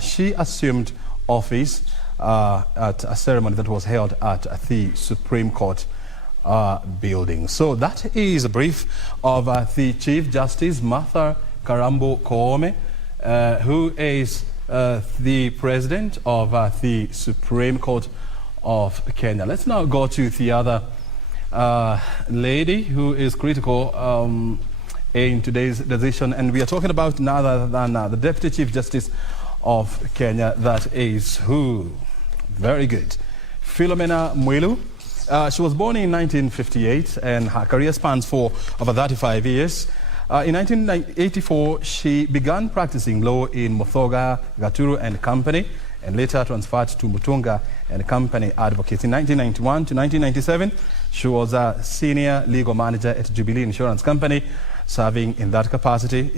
she assumed office at a ceremony that was held at the Supreme Court building. So that is a brief of the Chief Justice Martha Koome, who is the President of the Supreme Court of Kenya. Let's now go to the other lady who is critical in today's decision, and we are talking about none other than the Deputy Chief Justice of Kenya. That is who? Very good. Philomena Mwilu. She was born in 1958 and her career spans for over 35 years. In 1984, she began practicing law in Muthoga, Gaturu and Company, and later transferred to Mutunga and Company Advocates. In 1991 to 1997, she was a senior legal manager at Jubilee Insurance Company, serving in that capacity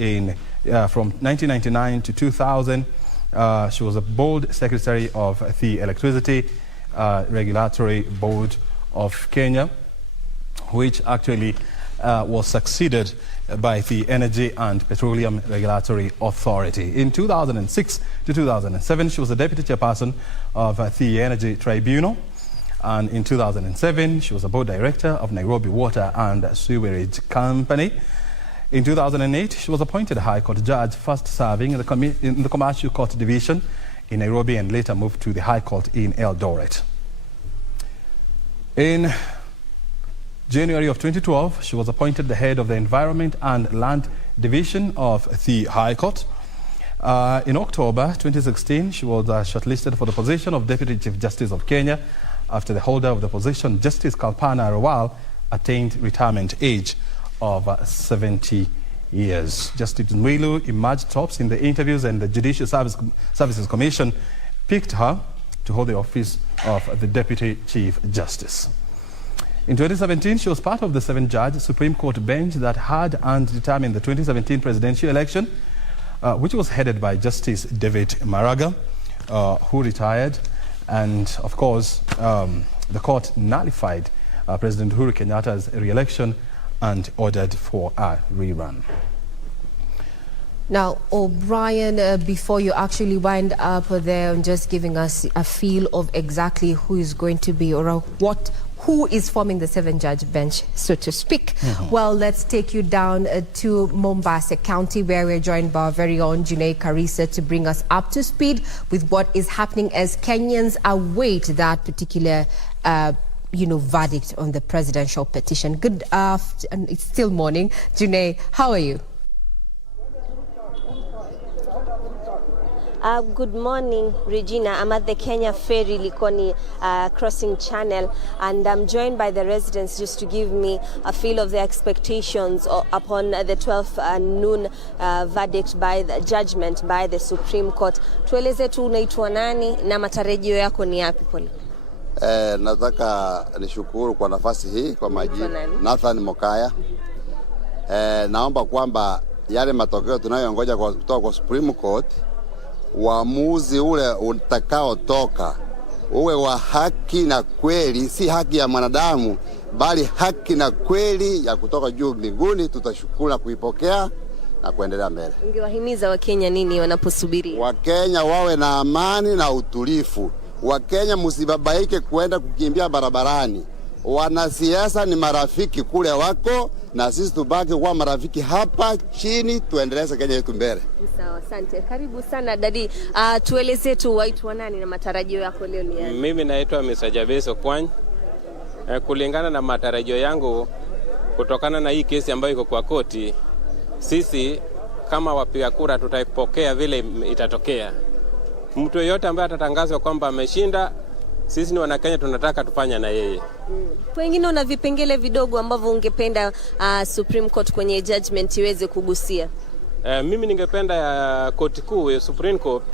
from 1999 to 2000. She was a board secretary of the Electricity Regulatory Board of Kenya, which actually was succeeded by the Energy and Petroleum Regulatory Authority. In 2006 to 2007, she was the deputy chairperson of the Energy Tribunal. And in 2007, she was a board director of Nairobi Water and Sewerage Company. In 2008, she was appointed High Court judge, first serving in the Commercial Court Division in Nairobi and later moved to the High Court in Eldoret. In January of 2012, she was appointed the head of the Environment and Land Division of the High Court. In October 2016, she was shortlisted for the position of Deputy Chief Justice of Kenya after the holder of the position, Justice Kalpana Rawal, attained retirement age of 70 years. Justice Mwilu emerged tops in the interviews, and the Judicial Services Commission picked her to hold the office of the Deputy Chief Justice. In 2017, she was part of the 7-judge Supreme Court bench that had and determined the 2017 presidential election, which was headed by Justice David Maraga, who retired. And of course, the court nullified President Uhuru Kenyatta's re-election and ordered for a rerun. Now, O'Brien, before you actually wind up there and just giving us a feel of exactly who is going to be or who is forming the 7-judge bench, so to speak. Well, let's take you down to Mombasa County, where we're joined by our very own Junaid Karisa to bring us up to speed with what is happening as Kenyans await that particular verdict on the presidential petition. Good afternoon. It's still morning. Junaid, how are you? Good morning, Regina. I'm at the Kenya Ferry Likoni crossing channel, and I'm joined by the residents just to give me a feel of the expectations upon the 12 noon verdict by the judgment by the Supreme Court. Tueleze tu unaitwa nani na matarajio yako ni yapi pole? Nataka nishukuru kwa nafasi hii kwa majina Nathan Mokaya. Naomba kwamba yale matokeo tunayoongoja kutoka kwa Supreme Court, uamuzi ule utakao toka uwe wa haki na kweli, si haki ya mwanadamu bali haki na kweli ya kutoka juu mbinguni. Tutashukuru na kuipokea na kuendelea mbele. Ungewahimiza Wakenya nini wanaposubiri? Wakenya wawe na amani na utulivu. Wakenya msibabaike kuenda kukimbia barabarani. Wanasiasa ni marafiki kule wako, na sisi tubaki kuwa marafiki hapa chini, tuendeleze Kenya yetu mbele. Sawa, asante. Karibu sana dadi. Tueleze tu waitwa nani na matarajio yako leo ni yapi? Mimi naitwa Mr. Jabeso Kwany. Kulingana na matarajio yangu kutokana na hii kesi ambayo iko kwa koti, sisi kama wapiga kura tutaipokea vile itatokea. Mtu yeyote ambaye atatangazwa kwamba ameshinda, sisi ni Wanakenya tunataka tufanya na yeye. Pengine una vipengele vidogo ambavyo ungependa Supreme Court kwenye judgment iweze kugusia? Mimi ningependa ya koti kuu, Supreme Court,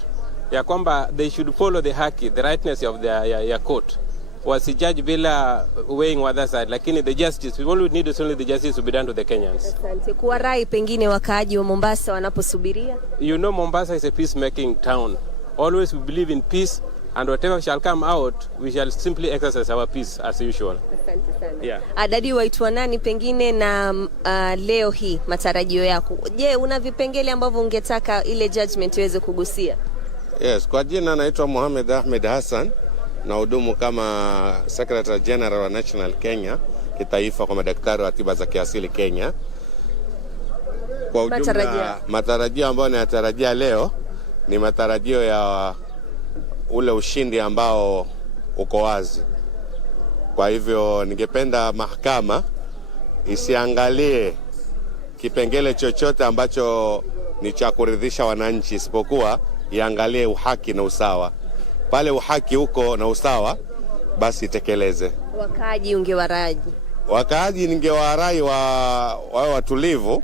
ya kwamba they should follow the haki, the rightness of the court. Wasijudge bila weighing other side, lakini the justice, we only need only the justice to be done to the Kenyans. Asante. Kwa rai pengine wakaaji wa Mombasa wanaposubiria? You know, Mombasa is a peacemaking town. Always we believe in peace, and whatever shall come out, we shall simply exercise our peace as usual. Asante sana. Yeah. Dadi, waitwa nani pengine na leo hii matarajio yako? Je, una vipengele ambavyo ungetaka ile judgment iweze kugusia? Yes, kwa jina naitwa Mohamed Ahmed Hassan, na hudumu kama Secretary General wa National Kenya kitaifa kwa madaktari wa tiba za kiasili Kenya. Kwa ujumla matarajio ambayo nayatarajia leo ni matarajio ya ule ushindi ambao uko wazi. Kwa hivyo ningependa mahakama isiangalie kipengele chochote ambacho ni cha kuridhisha wananchi, isipokuwa iangalie uhaki na usawa. Pale uhaki huko na usawa, basi itekeleze. Wakaaji ungewaraji? Wakaaji ningewarai wawe watulivu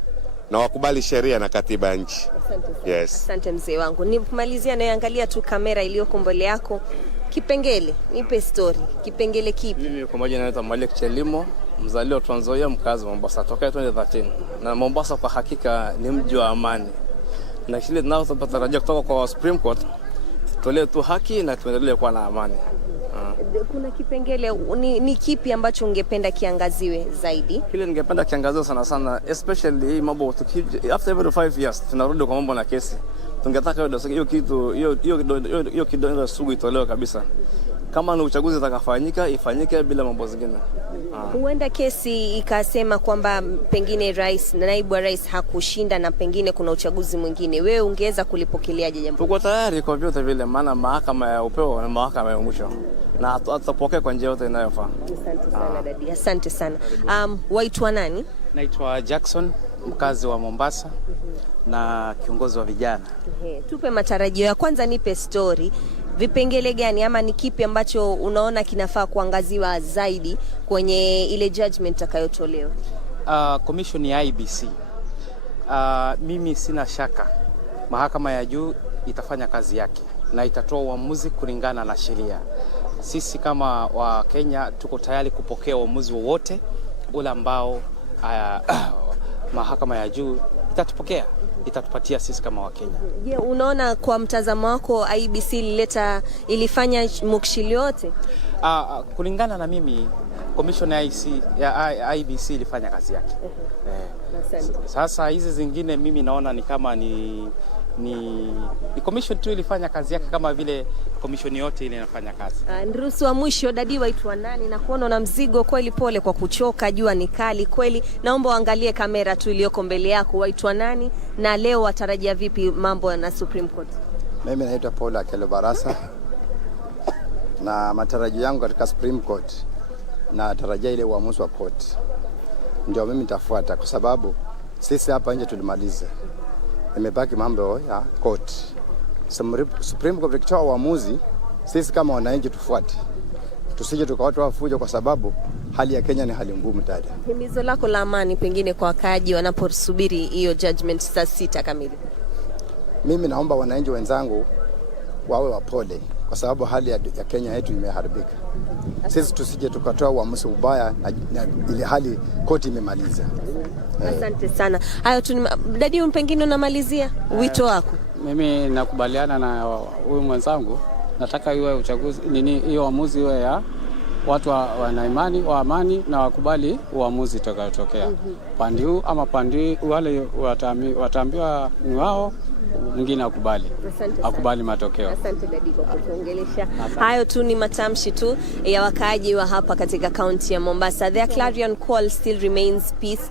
na wakubali sheria na katiba ya nchi. Yes. Asante mzee wangu. Nimalizia naangalia tu kamera iliyoko mbele yako. Kipengele, nipe story. Kipengele kipi? Mimi kwa majina naitwa Malik Chelimo, mzaliwa Trans Nzoia, mkazi wa Mombasa toka 2013. Na Mombasa kwa hakika ni mji wa amani. Na kile tunachotarajia kutoka kwa Supreme Court, tulee tu haki na tuendelee kuwa na amani. Kuna kipengele ni kipi ambacho ungependa kiangaziwe zaidi? Kile ningependa kiangaziwe sana sana, especially hii mambo after every 5 years tunarudi kwa mambo na kesi. Tungetaka hiyo kitu hiyo kidonda sugu itolewe kabisa. Kama ni uchaguzi utakafanyika ifanyike bila mambo zingine. Huenda kesi ikasema kwamba pengine rais na naibu wa rais hakushinda na pengine kuna uchaguzi mwingine. Wewe ungeweza kulipokeleaje jambo? Tuko tayari kwa vyote vile, maana mahakama ya upeo na mahakama ya mwisho. Na tutapokea kwa njia yote inayofaa. Asante sana dadi. Asante sana. Waitwa nani? Naitwa Jackson, mkazi wa Mombasa na kiongozi wa vijana. Tupe matarajio ya kwanza, nipe story. Vipengele gani ama ni kipi ambacho unaona kinafaa kuangaziwa zaidi kwenye ile judgment itakayotolewa? Commission ya IBC. Mimi sina shaka mahakama ya juu itafanya kazi yake na itatoa uamuzi kulingana na sheria. Sisi kama wa Kenya tuko tayari kupokea uamuzi wowote ule ambao mahakama ya juu itatupatia sisi kama wa Kenya. Je, unaona kwa mtazamo wako IBC ilifanya mukshili yote? Kulingana na mimi commission ya IBC ilifanya kazi yake. Sasa hizi zingine mimi naona ni kama ni commission tu ilifanya kazi yake kama vile commission yote ile inafanya kazi. Nruhusu wa mwisho, dadi waitwa nani? Na kuona na mzigo kweli, pole kwa kuchoka, jua ni kali kweli. Naomba uangalie kamera tu iliyoko mbele yako. Waitwa nani na leo watarajia vipi mambo na Supreme Court? Mimi naitwa Paul Akelo Barasa. Na matarajio yangu katika Supreme Court na tarajia ile uamuzi wa court ndio mimi nitafuata, kwa sababu sisi hapa nje tulimaliza. Imebaki mambo ya court. Supreme Court ikitoa uamuzi, sisi kama wananchi tufuate. Tusije tukawatoa wafujo, kwa sababu hali ya Kenya ni hali ngumu dada. Himizo lako la amani pengine kwa wakaaji wanaposubiri hiyo judgment saa 6 kamili? Mimi naomba wananchi wenzangu wawe wapole, kwa sababu hali ya Kenya yetu imeharibika. Sisi tusije tukatoa uamuzi ubaya na ile hali koti imemaliza. Asante sana. Hayo tu dadi, pengine unamalizia wito wako? Mimi nakubaliana na huyu mwenzangu. Nataka iwe uchaguzi hiyo uamuzi iwe ya watu wana imani wa amani na wakubali uamuzi utakayotokea. Pande huu ama pande wale wataambiwa ni wao, mwingine akubali matokeo. Asante dadi kwa kutuongelesha. Hayo tu ni matamshi tu ya wakaaji wa hapa katika kaunti ya Mombasa. Their clarion call still remains peace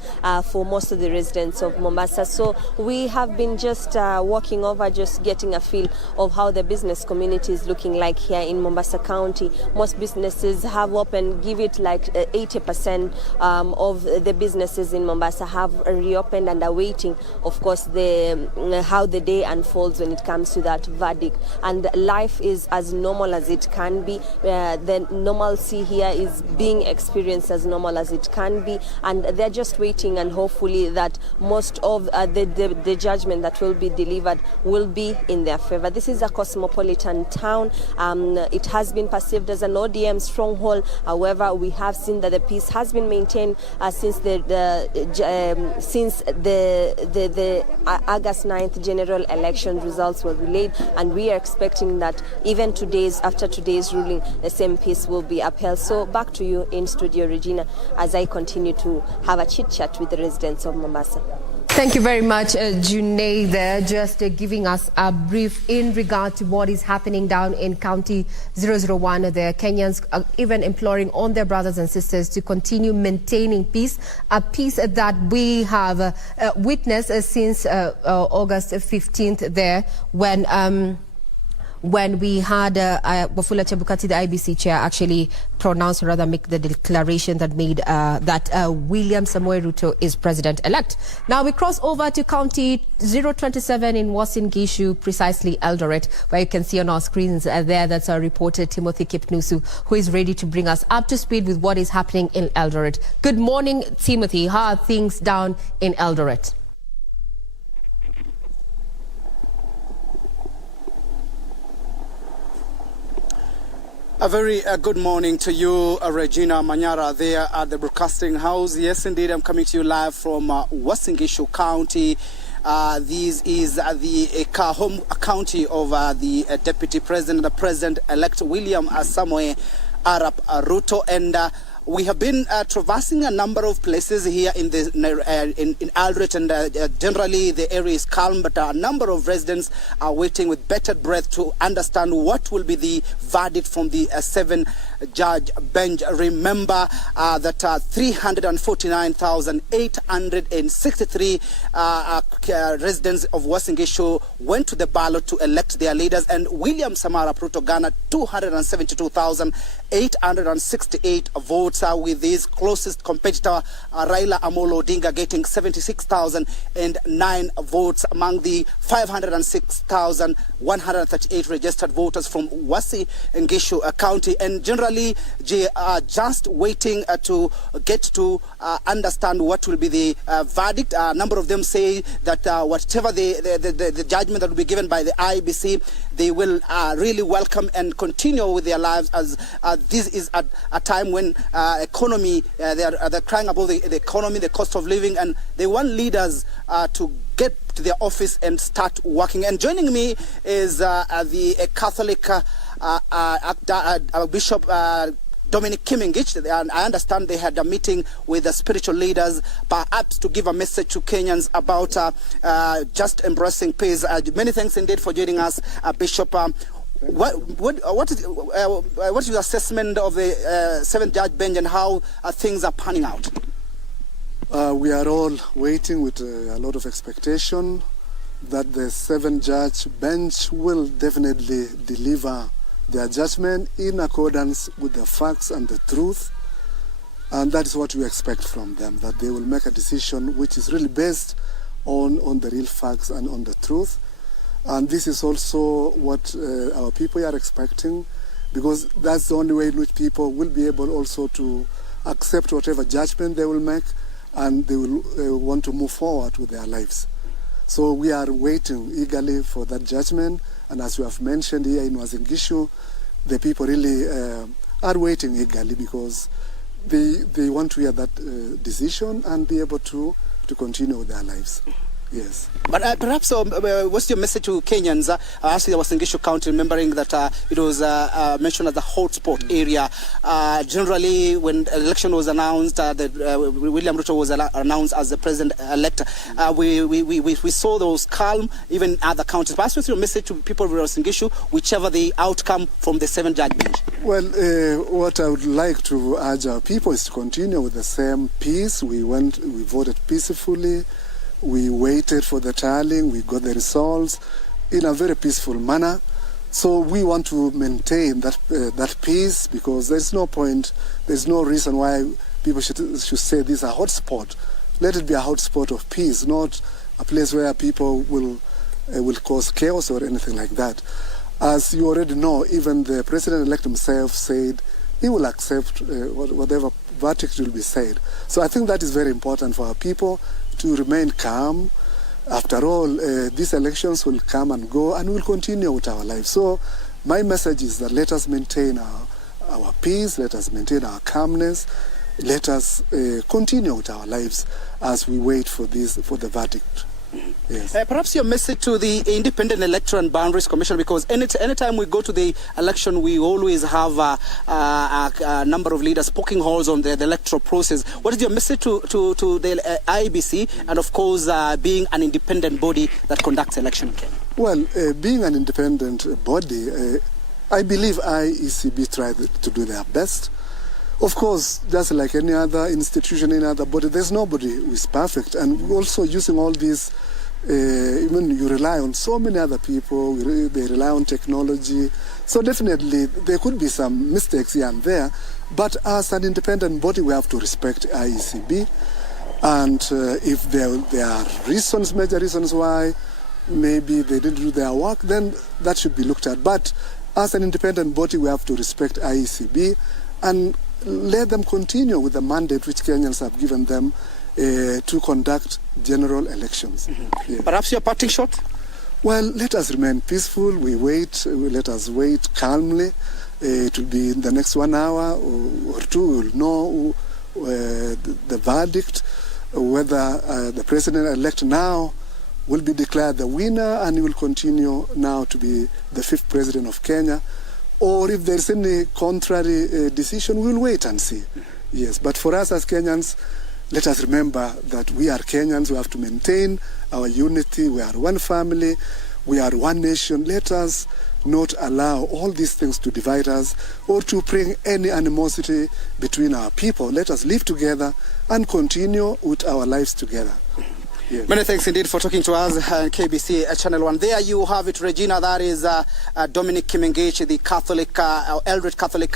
for most of the residents of Mombasa. So we have been just walking over, just getting a feel of how the business community is looking like here in Mombasa County. Most businesses have opened, give it like 80% of the businesses in Mombasa have reopened and are waiting, of course, how the day unfolds when it comes to that verdict. And life is as normal as it can be. The normalcy here is being experienced as normal as it can be, and they're just waiting, and hopefully that most of the judgment that will be delivered will be in their favor. This is a cosmopolitan town. It has been perceived as an ODM stronghold. However, we have seen that the peace has been maintained since the August 9th general election results were relayed, and we are expecting that even after today's ruling, the same peace will be upheld. So back to you in studio, Regina, as I continue to have a chit chat with the residents of Mombasa. Thank you very much, Junaid, there, just giving us a brief in regard to what is happening down in County 001. The Kenyans are even imploring on their brothers and sisters to continue maintaining peace, a peace that we have witnessed since August 15th there, when we had Wafula Chebukati, the IBC chair, actually pronounce, or rather make the declaration that made that William Samoei Ruto is president-elect. Now we cross over to County 027 in Uasin Gishu, precisely Eldoret, where you can see on our screens there that's our reporter Timothy Kipnusu, who is ready to bring us up to speed with what is happening in Eldoret. Good morning, Timothy. How are things down in Eldoret? A very good morning to you, Regina Manyara, there at the Broadcasting House. Yes, indeed, I'm coming to you live from Uasin Gishu County. This is the home county of the Deputy President, the President-elect William Samoei Arap Ruto, and we have been traversing a number of places here in Eldoret, and generally the area is calm, but a number of residents are waiting with bated breath to understand what will be the verdict from the 7-judge bench. Remember that 349,863 residents of Uasin Gishu went to the ballot to elect their leaders, and William Samoei Arap Ruto garnered 272,868 votes, with his closest competitor Raila Amolo Odinga getting 76,009 votes among the 506,138 registered voters from Uasin Gishu County. And generally, they are just waiting to get to understand what will be the verdict. A number of them say that whatever the judgment that will be given by the IBC, they will really welcome and continue with their lives, as this is a time when economy, they're crying about the economy, the cost of living, and they want leaders to get to their office and start working. And joining me is the Catholic Bishop Dominic Kimingich, and I understand they had a meeting with the spiritual leaders, perhaps to give a message to Kenyans about just embracing peace. Many thanks indeed for joining us, Bishop. What is your assessment of the 7th judge bench and how things are panning out? We are all waiting with a lot of expectation that the 7th judge bench will definitely deliver their judgment in accordance with the facts and the truth, and that is what we expect from them, that they will make a decision which is really based on the real facts and on the truth. And this is also what our people are expecting, because that's the only way in which people will be able also to accept whatever judgment they will make, and they will want to move forward with their lives. So we are waiting eagerly for that judgment, and as you have mentioned here in Uasin Gishu, the people really are waiting eagerly because they want to hear that decision and be able to continue with their lives. Yes. But perhaps what's your message to Kenyans? Actually, Uasin Gishu County, remembering that it was mentioned as a hotspot area. Generally, when election was announced, that William Ruto was announced as the president-elect, we saw those calm, even other counties. Perhaps what's your message to people of Uasin Gishu, whichever the outcome from the 7th judge bench? Well, what I would like to urge our people is to continue with the same peace. We voted peacefully. We waited for the tallying, we got the results in a very peaceful manner. So we want to maintain that peace, because there's no point, there's no reason why people should say this is a hotspot. Let it be a hotspot of peace, not a place where people will cause chaos or anything like that. As you already know, even the president-elect himself said he will accept whatever verdict will be said. So I think that is very important for our people to remain calm. After all, these elections will come and go, and we'll continue with our lives. So my message is that let us maintain our peace, let us maintain our calmness, let us continue with our lives as we wait for the verdict. Yes. Perhaps your message to the Independent Electoral and Boundaries Commission, because anytime we go to the election, we always have a number of leaders poking holes on the electoral process. What is your message to the IBC, and of course being an independent body that conducts election? Well, being an independent body, I believe IECB tried to do their best. Of course, just like any other institution, any other body, there's nobody who is perfect. And we're also using all these Even you rely on so many other people, they rely on technology. So definitely there could be some mistakes here and there, but as an independent body we have to respect IECB, and if there are reasons, major reasons why maybe they didn't do their work, then that should be looked at. But as an independent body we have to respect IECB and let them continue with the mandate which Kenyans have given them to conduct general elections. Mm-hmm. Yeah. Perhaps your parting shot? Well, let us remain peaceful. Let us wait calmly. It will be in the next 1 hour or two. We will know the verdict, whether the president-elect now will be declared the winner and he will continue now to be the 5th president of Kenya, or if there's any contrary decision, we'll wait and see. Yes, but for us as Kenyans, let us remember that we are Kenyans. We have to maintain our unity. We are one family. We are one nation. Let us not allow all these things to divide us or to bring any animosity between our people. Let us live together and continue with our lives together. Yes. Many thanks indeed for talking to us, KBC Channel 1. There you have it, Regina. That is Dominic Kimengich, the Catholic, Eldred Catholic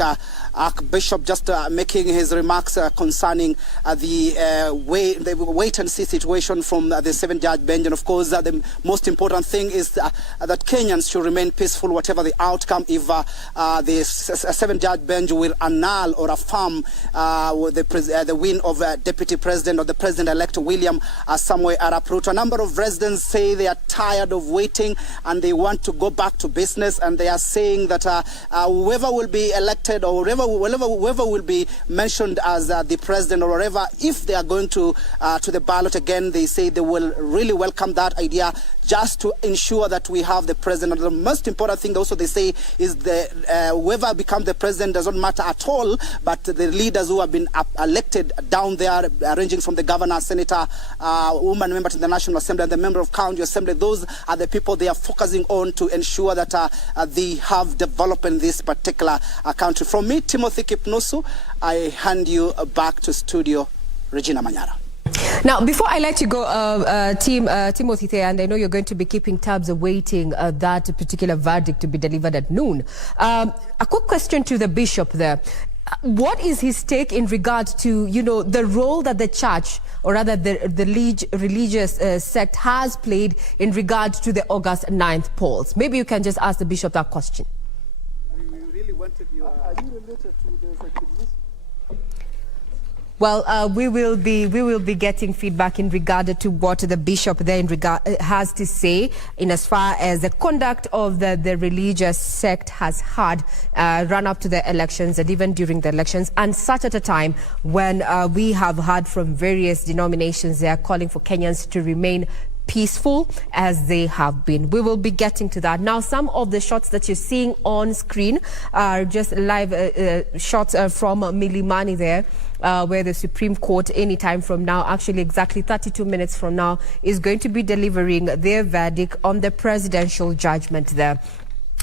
Archbishop, just making his remarks concerning the wait-and-see situation from the 7-judge bench. And of course, the most important thing is that Kenyans should remain peaceful, whatever the outcome. If the 7-judge bench will annul or affirm the win of Deputy President or the President-elect William Samoei Arap Ruto. A number of residents say they are tired of waiting and they want to go back to business, and they are saying that whoever will be elected or whoever will be mentioned as the president or whatever, if they are going to the ballot again, they say they will really welcome that idea, just to ensure that we have the president. The most important thing also they say is whoever becomes the president doesn't matter at all, but the leaders who have been elected down there, ranging from the governor, senator, woman member to the National Assembly, and the member of county assembly, those are the people they are focusing on to ensure that they have development in this particular country. From me, Timothy Kipnusu, I hand you back to studio, Regina Manyara. Now, before I let you go, Timothy there, and I know you're going to be keeping tabs awaiting that particular verdict to be delivered at noon. A quick question to the bishop there. What is his take in regard to, the role that the church, or rather the religious sect has played in regard to the August 9th polls? Maybe you can just ask the bishop that question. We really wanted you... Are you related to the effectiveness? Well, we will be getting feedback in regard to what the bishop there has to say in as far as the conduct of the religious sect has had run up to the elections and even during the elections, and such at a time when we have heard from various denominations they are calling for Kenyans to remain peaceful as they have been. We will be getting to that. Now, some of the shots that you're seeing on screen are just live shots from Milimani there, where the Supreme Court anytime from now, actually exactly 32 minutes from now, is going to be delivering their verdict on the presidential judgment there.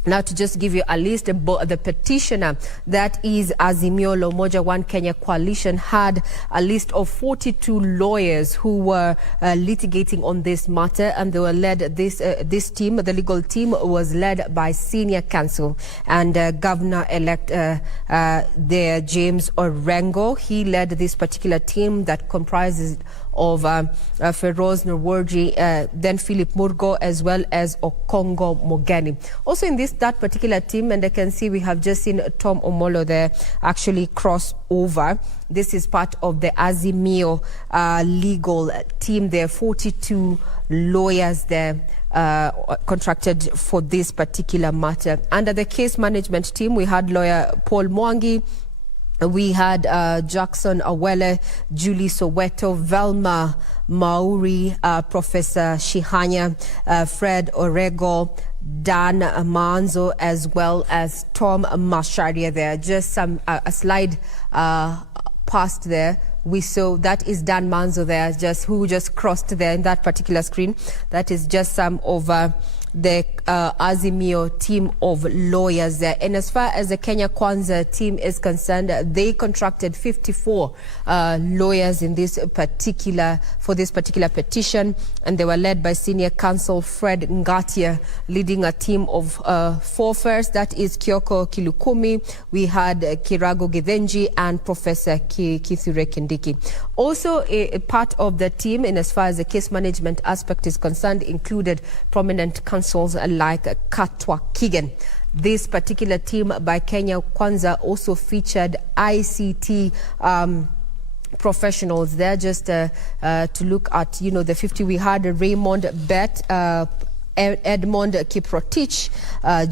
Now, to just give you a list, the petitioner, that is Azimio la Umoja One Kenya Coalition, had a list of 42 lawyers who were litigating on this matter, and they were led, this team, the legal team, was led by senior counsel and Governor-elect there, James Orengo. He led this particular team that comprises of Feroz Nurwarji, then Philip Murgo, as well as Okongo Mogeni. Also in that particular team, and I can see we have just seen Tom Omolo there actually cross over. This is part of the Azimio legal team there, 42 lawyers there contracted for this particular matter. Under the case management team, we had lawyer Paul Mwangi, we had Jackson Awele, Julie Soweto, Velma Mauri, Professor Shihanya, Fred Orego, Dan Manzo, as well as Tom Masharia there. Just a slide past there. We saw that is Dan Manzo there, who just crossed there in that particular screen. That is just some of the Azimio team of lawyers there. And as far as the Kenya Kwanza team is concerned, they contracted 54 lawyers in this particular petition, and they were led by senior counsel Fred Ngatia, leading a team of 4 first. That is Kioko Kilukumi, we had Kirago Githenji, and Professor Kithure Kindiki. Also, a part of the team, in as far as the case management aspect is concerned, included prominent counsels like Katwa Kigen. This particular team by Kenya Kwanza also featured ICT professionals there. Just to look at, the 50, we had Raymond Bet, Edmond Kiprotich,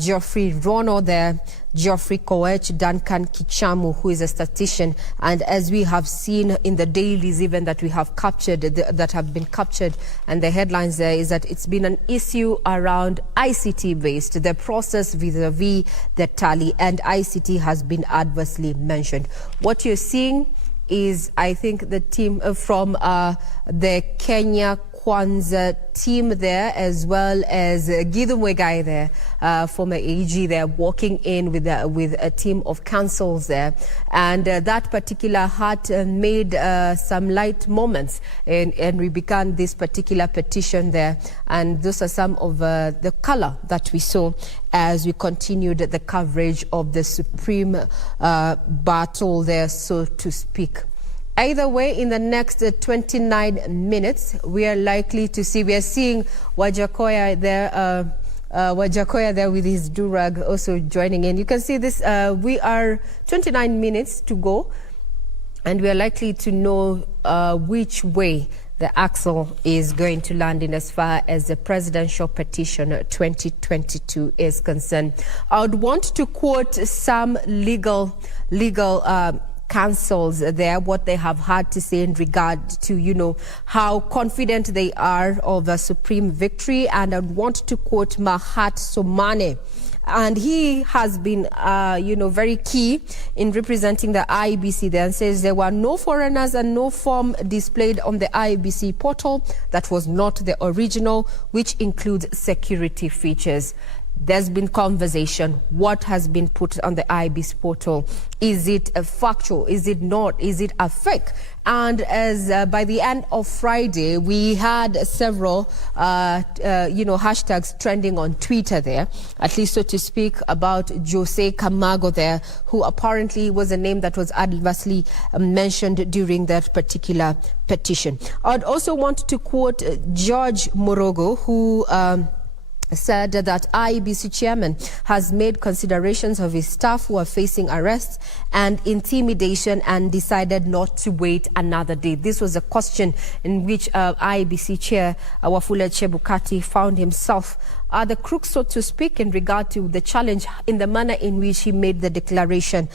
Geoffrey Rono there, Geoffrey Koech, Duncan Kichamu, who is a statistician. And as we have seen in the dailies even that we have captured, that have been captured, and the headlines there is that it's been an issue around ICT based, the process vis-a-vis the tally, and ICT has been adversely mentioned. What you're seeing is, I think, the team from the Kenya Kwanza team there, as well as Gideon Wegai there, former AG there, walking in with a team of counsels there. And that particular had made some light moments, and we began this particular petition there. And those are some of the color that we saw as we continued the coverage of the supreme battle there, so to speak. Either way, in the next 29 minutes, we are likely to see, we are seeing Wajakoya there with his durag also joining in. You can see this, we are 29 minutes to go, and we are likely to know which way the axle is going to land in as far as the presidential petition 2022 is concerned. I would want to quote some legal counsels there, what they have had to say in regard to, how confident they are of a supreme victory. And I want to quote Mahat Somane. And he has been, very key in representing the IEBC there, and says there were no foreigners and no form displayed on the IEBC portal that was not the original, which includes security features. There's been conversation. What has been put on the IEBC portal? Is it a factual? Is it not? Is it a fake? And as by the end of Friday, we had several, hashtags trending on Twitter there, at least so to speak, about Jose Camago there, who apparently was a name that was adversely mentioned during that particular petition. I'd also want to quote George Morogo, who said that IEBC chairman has made considerations of his staff who are facing arrests and intimidation and decided not to wait another day. This was a question in which IEBC chair Wafula Chebukati found himself the crook, so to speak, in regard to the challenge in the manner in which he made the declaration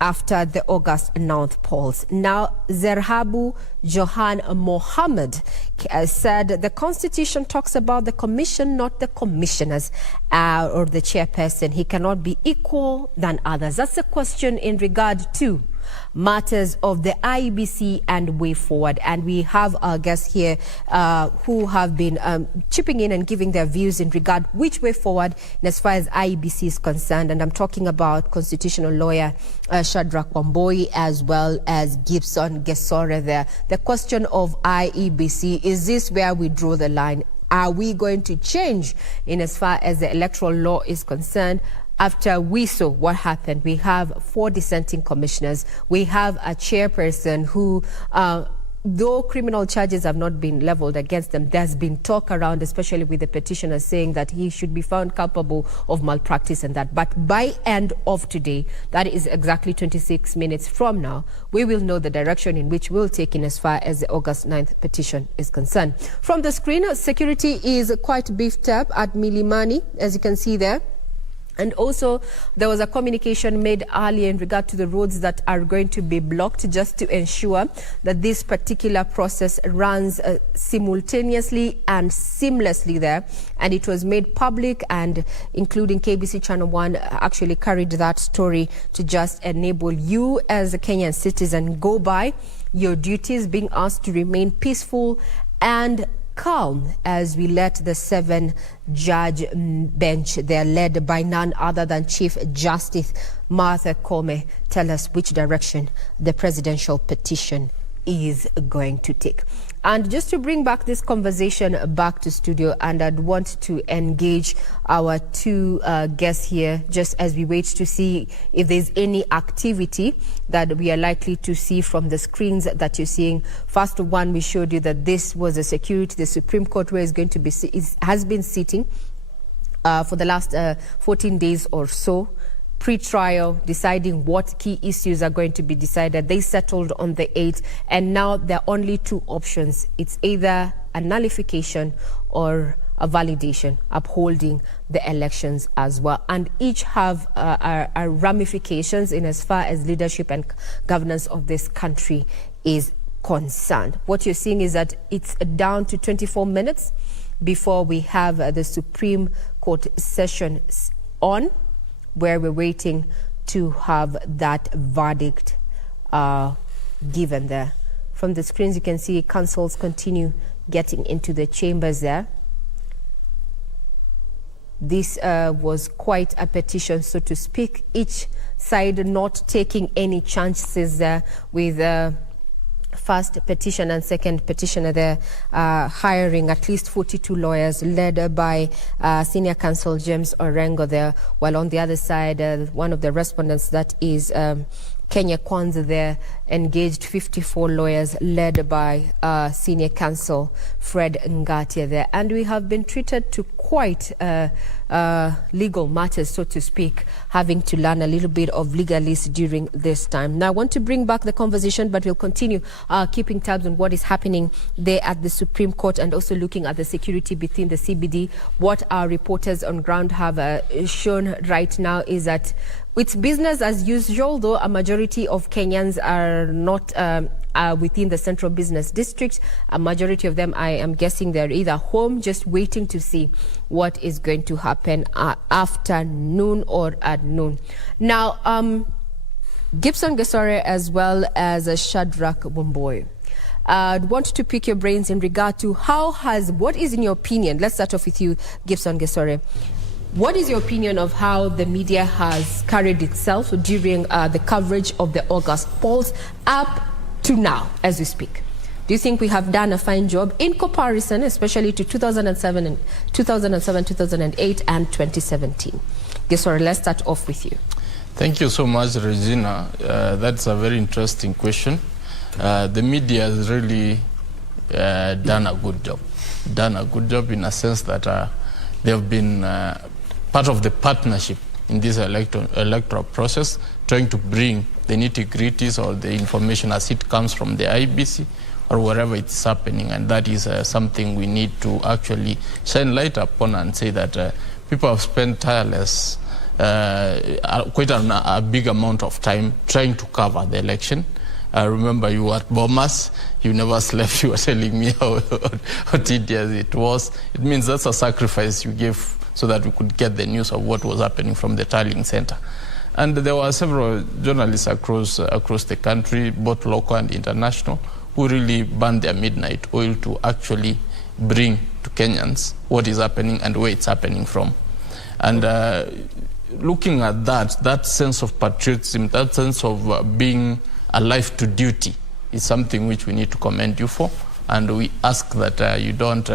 after the August 9th polls. Now, Zerhabu Johan Mohammed said the Constitution talks about the commission, not the commissioners or the chairperson. He cannot be equal than others. That's a question in regard to matters of the IEBC and way forward. And we have our guests here who have been chipping in and giving their views in regard which way forward as far as IEBC is concerned. And I'm talking about constitutional lawyer Shadrach Wamboi, as well as Gibson Gesore there. The question of IEBC, is this where we draw the line? Are we going to change in as far as the electoral law is concerned? After we saw what happened, we have 4 dissenting commissioners. We have a chairperson who, though criminal charges have not been leveled against them, there's been talk around, especially with the petitioner, saying that he should be found culpable of malpractice and that. But by end of today, that is exactly 26 minutes from now, we will know the direction in which we'll take in as far as the August 9th petition is concerned. From the screen, security is quite beefed up at Milimani, as you can see there. And also, there was a communication made earlier in regard to the roads that are going to be blocked, just to ensure that this particular process runs simultaneously and seamlessly there. And it was made public, and including KBC Channel 1 actually carried that story to just enable you as a Kenyan citizen go by your duties, being asked to remain peaceful and calm as we let the 7-judge bench there, led by none other than Chief Justice Martha Koome, tell us which direction the presidential petition is going to take. And just to bring back this conversation back to studio, and I'd want to engage our two guests here just as we wait to see if there's any activity that we are likely to see from the screens that you're seeing. First one, we showed you that this was a security, the Supreme Court, where is going to be has been sitting for the last 14 days or so, pre-trial, deciding what key issues are going to be decided. They settled on the 8th, and now there are only two options. It's either a nullification or a validation, upholding the elections as well. And each have ramifications in as far as leadership and governance of this country is concerned. What you're seeing is that it's down to 24 minutes before we have the Supreme Court session on, where we're waiting to have that verdict given there. From the screens, you can see councils continue getting into the chambers there. This was quite a petition, so to speak, each side not taking any chances there with first petition and second petitioner there, hiring at least 42 lawyers led by senior counsel James Orengo there, while on the other side, one of the respondents, that is Kenya Kwanza there, engaged 54 lawyers led by senior counsel Fred Ngatia there. And we have been treated to quite legal matters, so to speak, having to learn a little bit of legalese during this time. Now, I want to bring back the conversation, but we'll continue keeping tabs on what is happening there at the Supreme Court, and also looking at the security within the CBD. What our reporters on ground have shown right now is that it's business as usual, though a majority of Kenyans are not within the central business district. A majority of them, I am guessing, they're either home just waiting to see what is going to happen after noon or at noon. Now, Gibson Gesore as well as Shadrach Wamboi, I'd want to pick your brains in regard to what is in your opinion, let's start off with you, Gibson Gesore. What is your opinion of how the media has carried itself during the coverage of the August polls up to now, as we speak? Do you think we have done a fine job in comparison, especially to 2007, 2008, and 2017? Gesore, let's start off with you. Thank you so much, Regina. That's a very interesting question. The media has really done a good job. Done a good job in a sense that they have been part of the partnership in this electoral process, trying to bring the nitty-gritties or the information as it comes from the IBC or wherever it's happening. And that is something we need to actually shine light upon and say that people have spent tireless, quite a big amount of time trying to cover the election. I remember you were at Bomas, you never slept, you were telling me how tedious it was. It means that's a sacrifice you gave so that we could get the news of what was happening from the tallying center. And there were several journalists across the country, both local and international, who really burned their midnight oil to actually bring to Kenyans what is happening and where it's happening from. And looking at that sense of patriotism, that sense of being alive to duty is something which we need to commend you for. And we ask that you don't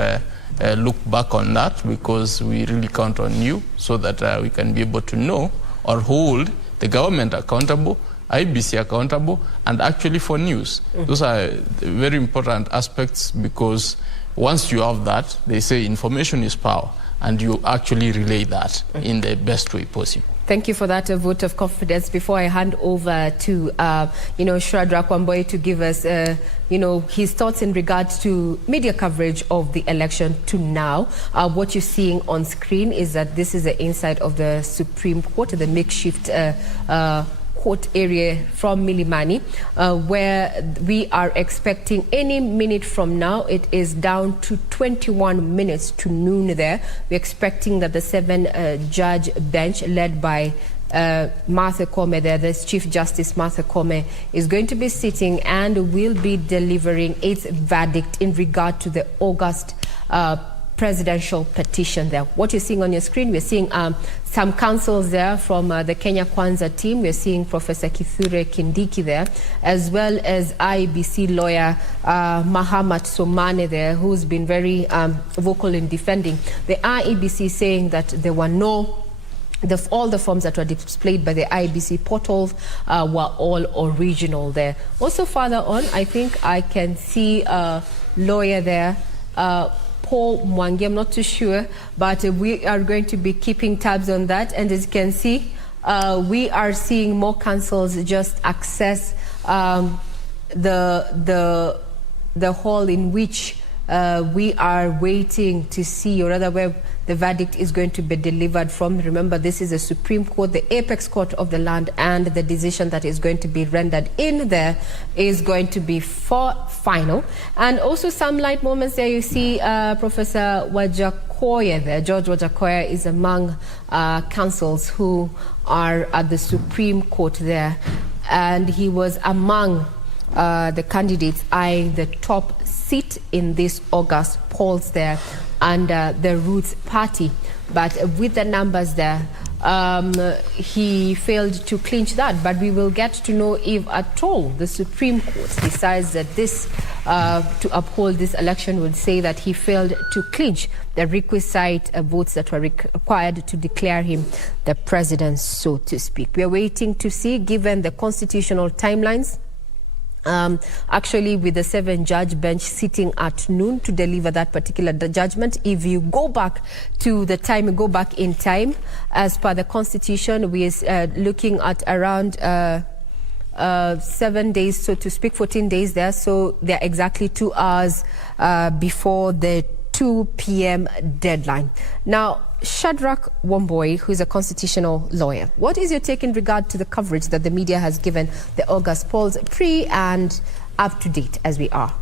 look back on that, because we really count on you so that we can be able to know or hold the government accountable, IBC accountable, and actually for news. Those are very important aspects, because once you have that, they say information is power, and you actually relay that in the best way possible. Thank you for that vote of confidence. Before I hand over to, Shadrach Wamboi to give us, his thoughts in regards to media coverage of the election to now. What you're seeing on screen is that this is the inside of the Supreme Court, the makeshift court area from Milimani, where we are expecting any minute from now. It is down to 21 minutes to noon there. We're expecting that the 7-judge bench led by Martha Koome there, this Chief Justice Martha Koome, is going to be sitting and will be delivering its verdict in regard to the August presidential petition there. What you're seeing on your screen, we're seeing some counsels there from the Kenya Kwanza team. We're seeing Professor Kithure Kindiki there, as well as IEBC lawyer Mahamat Somane there, who's been very vocal in defending the IEBC, saying that there were no all the forms that were displayed by the IEBC portals were all original there. Also further on, I think I can see a lawyer there, Paul Mwangi, I'm not too sure, but we are going to be keeping tabs on that. And as you can see, we are seeing more councils just access the hall in which we are waiting to see, or rather where the verdict is going to be delivered from. Remember, this is the Supreme Court, the apex court of the land, and the decision that is going to be rendered in there is going to be final. And also some light moments there. You see Professor Wajakoya there. George Wajakoya is among counsels who are at the Supreme Court there, and he was among the candidates eyeing the top seat in this August polls there under the Roots Party. But with the numbers there, he failed to clinch that. But we will get to know if at all the Supreme Court decides that this, to uphold this election, would say that he failed to clinch the requisite votes that were required to declare him the president, so to speak. We are waiting to see, given the constitutional timelines. Actually, with the 7-judge bench sitting at noon to deliver that particular judgment. If you go back to the time, go back in time, as per the Constitution, we are looking at around 7 days, so to speak, 14 days there. So they're exactly 2 hours before the 2 p.m. deadline. Now, Shadrach Wamboi, who is a constitutional lawyer, what is your take in regard to the coverage that the media has given the August polls, pre and up to date as we are?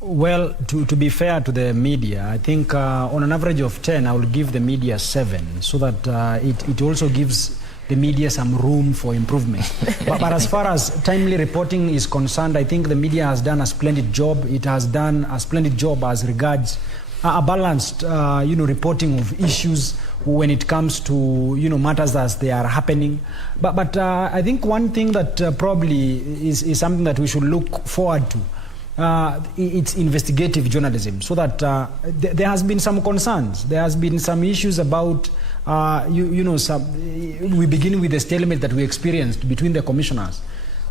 Well, to be fair to the media, I think on an average of 10, I will give the media 7, so that it also gives the media some room for improvement. but as far as timely reporting is concerned, I think the media has done a splendid job. It has done a splendid job as regards a balanced, reporting of issues when it comes to, matters as they are happening. But I think one thing that probably is something that we should look forward to, it's investigative journalism, so that there has been some concerns. There has been some issues about, we begin with the stalemate that we experienced between the commissioners.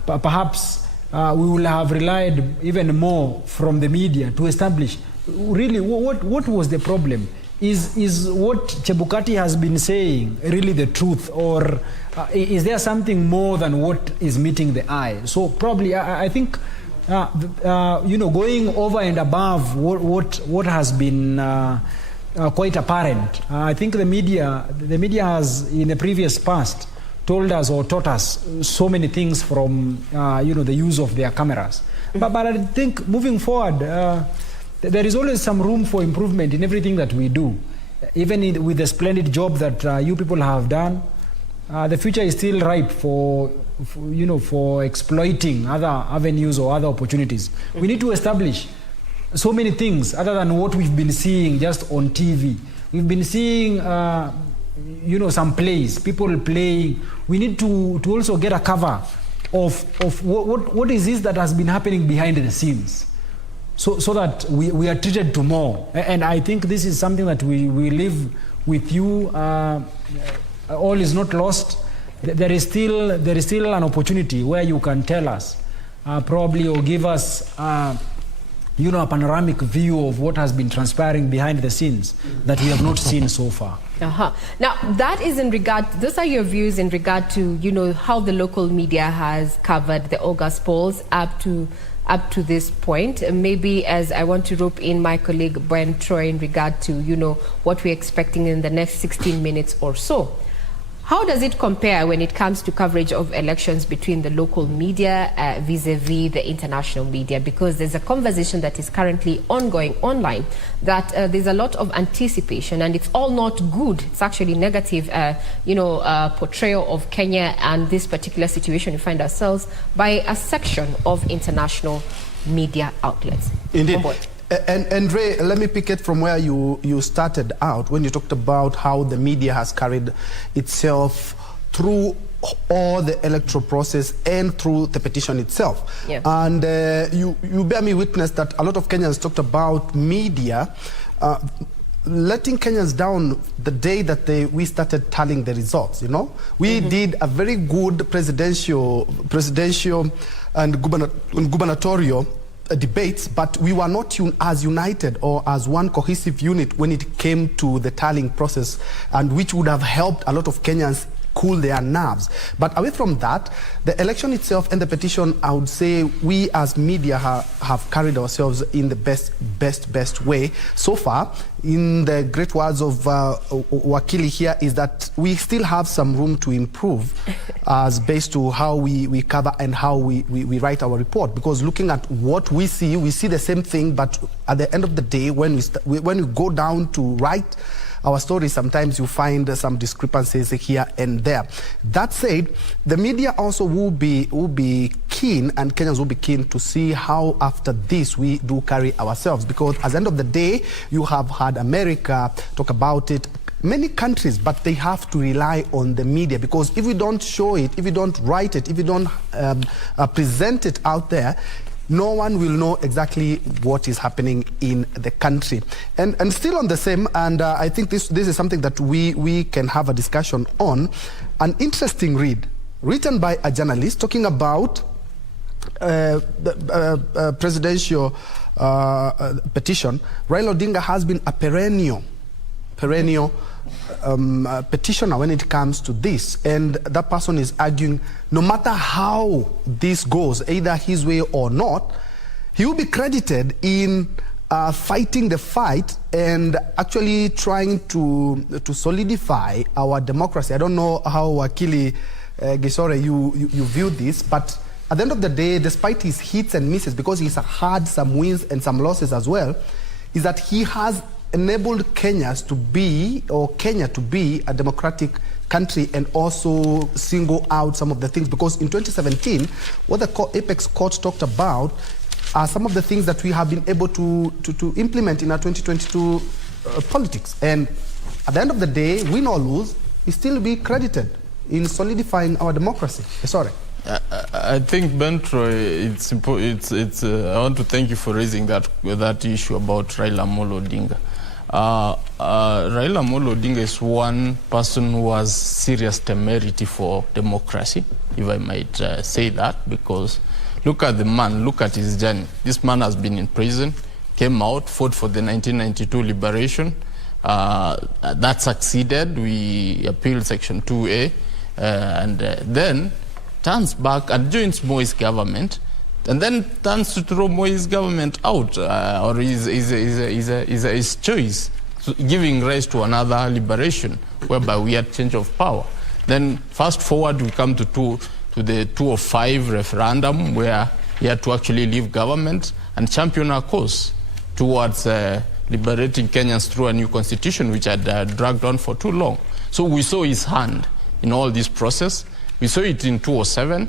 Perhaps we will have relied even more from the media to establish really what was the problem. Is what Chebukati has been saying really the truth, or is there something more than what is meeting the eye? So probably I think going over and above what has been quite apparent. I think the media has in the previous past told us or taught us so many things from the use of their cameras. But I think moving forward, there is always some room for improvement in everything that we do. Even with the splendid job that you people have done, the future is still ripe for exploiting other avenues or other opportunities. We need to establish so many things other than what we've been seeing just on TV. We've been seeing, some plays, people playing. We need to also get a cover of what is this that has been happening behind the scenes, so that we are treated to more. And I think this is something that we live with you. All is not lost. There is still an opportunity where you can tell us, probably, or give us, a panoramic view of what has been transpiring behind the scenes that we have not seen so far. Now, that is in regard, those are your views in regard to, how the local media has covered the August polls up to this point. Maybe as I want to rope in my colleague Ben Troy in regard to, what we're expecting in the next 16 minutes or so. How does it compare when it comes to coverage of elections between the local media vis-a-vis the international media? Because there's a conversation that is currently ongoing online that there's a lot of anticipation, and it's all not good. It's actually negative, portrayal of Kenya and this particular situation we find ourselves by a section of international media outlets. Indeed. And Ray, let me pick it from where you started out when you talked about how the media has carried itself through all the electoral process and through the petition itself. Yeah. And you bear me witness that a lot of Kenyans talked about media letting Kenyans down the day that we started tallying the results. We did a very good presidential and gubernatorial debates, but we were not as united or as one cohesive unit when it came to the tallying process, and which would have helped a lot of Kenyans cool their nerves. But away from that, the election itself and the petition, I would say we as media have carried ourselves in the best way so far. In the great words of Wakili here, is that we still have some room to improve as based to how we cover and how we write our report. Because looking at what we see the same thing, but at the end of the day, when we go down to write our story, sometimes you find some discrepancies here and there. That said, the media also will be keen, and Kenyans will be keen to see how after this we do carry ourselves, because at the end of the day, you have had America talk about it, many countries, but they have to rely on the media, because if we don't show it, if we don't write it, if we don't present it out there, no one will know exactly what is happening in the country. And still on the same, and I think this is something that we can have a discussion on, an interesting read written by a journalist talking about the presidential petition. Raila Odinga has been a perennial petitioner when it comes to this, and that person is arguing no matter how this goes, either his way or not, he will be credited in fighting the fight and actually trying to solidify our democracy. I don't know how Wakili Gisore you view this, but at the end of the day, despite his hits and misses, because he's had some wins and some losses as well, is that he has enabled Kenya to be a democratic country, and also single out some of the things, because in 2017 what the Apex Court talked about are some of the things that we have been able to implement in our 2022 politics, and at the end of the day, win or lose, we still be credited in solidifying our democracy. Sorry. I think, Ben Troy, it's I want to thank you for raising that issue about Raila Amolo Odinga. Raila Amolo Odinga is one person who has serious temerity for democracy, if I might say that, because look at the man, look at his journey. This man has been in prison, came out, fought for the 1992 liberation. That succeeded. We appealed Section 2A, and then turns back and joins Moi's government, and then turns to throw Moi's government out, or his choice, giving rise to another liberation, whereby we had change of power. Then fast forward, we come to the 205 referendum, where he had to actually leave government and champion our cause towards liberating Kenyans through a new constitution, which had dragged on for too long. So we saw his hand in all this process. We saw it in 2007,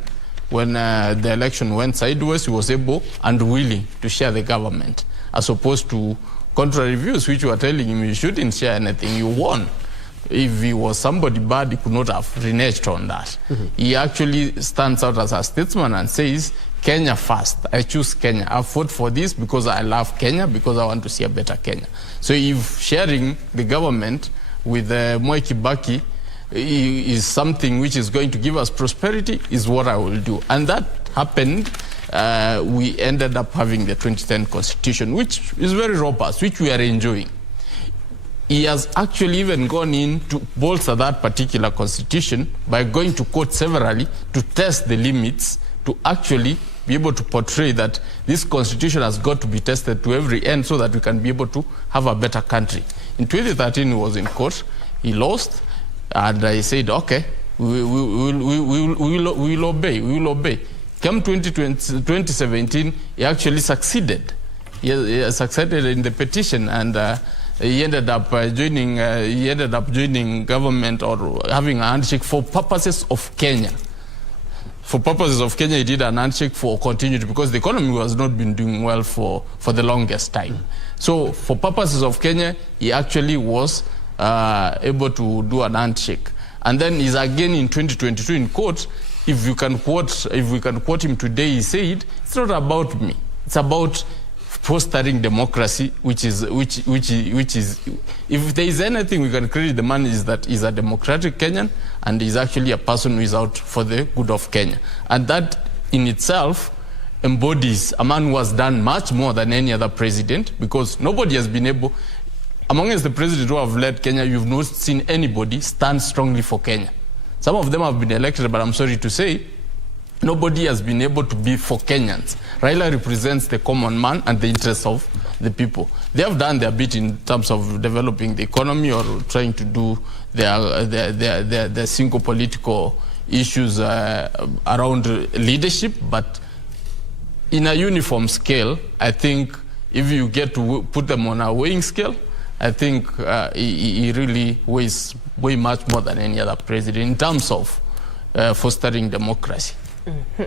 when the election went sideways. He was able and willing to share the government, as opposed to contrary views, which were telling him you shouldn't share anything, you won. If he was somebody bad, he could not have reneged on that. He actually stands out as a statesman and says, Kenya first. I choose Kenya. I fought for this because I love Kenya, because I want to see a better Kenya. So if sharing the government with Mwai Kibaki is something which is going to give us prosperity, is what I will do. And that happened. We ended up having the 2010 constitution, which is very robust, which we are enjoying. He has actually even gone in to bolster that particular constitution by going to court severally to test the limits, to actually be able to portray that this constitution has got to be tested to every end, so that we can be able to have a better country. In 2013, he was in court. He lost. And I said, okay, we will obey. Come 2017, he actually succeeded. He succeeded in the petition, and he ended up joining government or having a handshake for purposes of Kenya. For purposes of Kenya, he did an handshake for continuity because the economy was not been doing well for the longest time. So for purposes of Kenya, he actually was able to do an handshake. And then he's again in 2022 in court. If we can quote him today, he said, "It's not about me. It's about fostering democracy, which is if there is anything we can credit the man is that he's a democratic Kenyan and he's actually a person who is out for the good of Kenya. And that in itself embodies a man who has done much more than any other president, because nobody has been able, amongst the presidents who have led Kenya, you've not seen anybody stand strongly for Kenya. Some of them have been elected, but I'm sorry to say, nobody has been able to be for Kenyans. Raila represents the common man and the interests of the people. They have done their bit in terms of developing the economy or trying to do their single political issues around leadership, but in a uniform scale, I think if you get to put them on a weighing scale, I think he really weighs way much more than any other president in terms of fostering democracy. Mm-hmm.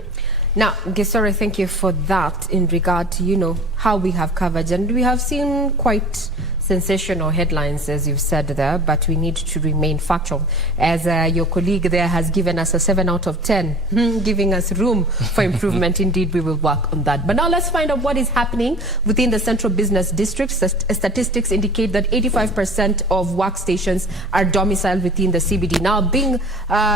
Now, Gisore, thank you for that in regard to, how we have covered. And we have seen quite sensational headlines, as you've said there, but we need to remain factual. As your colleague there has given us a 7 out of 10, giving us room for improvement. Indeed, we will work on that. But now let's find out what is happening within the Central Business District. Statistics indicate that 85% of workstations are domiciled within the CBD. Now, being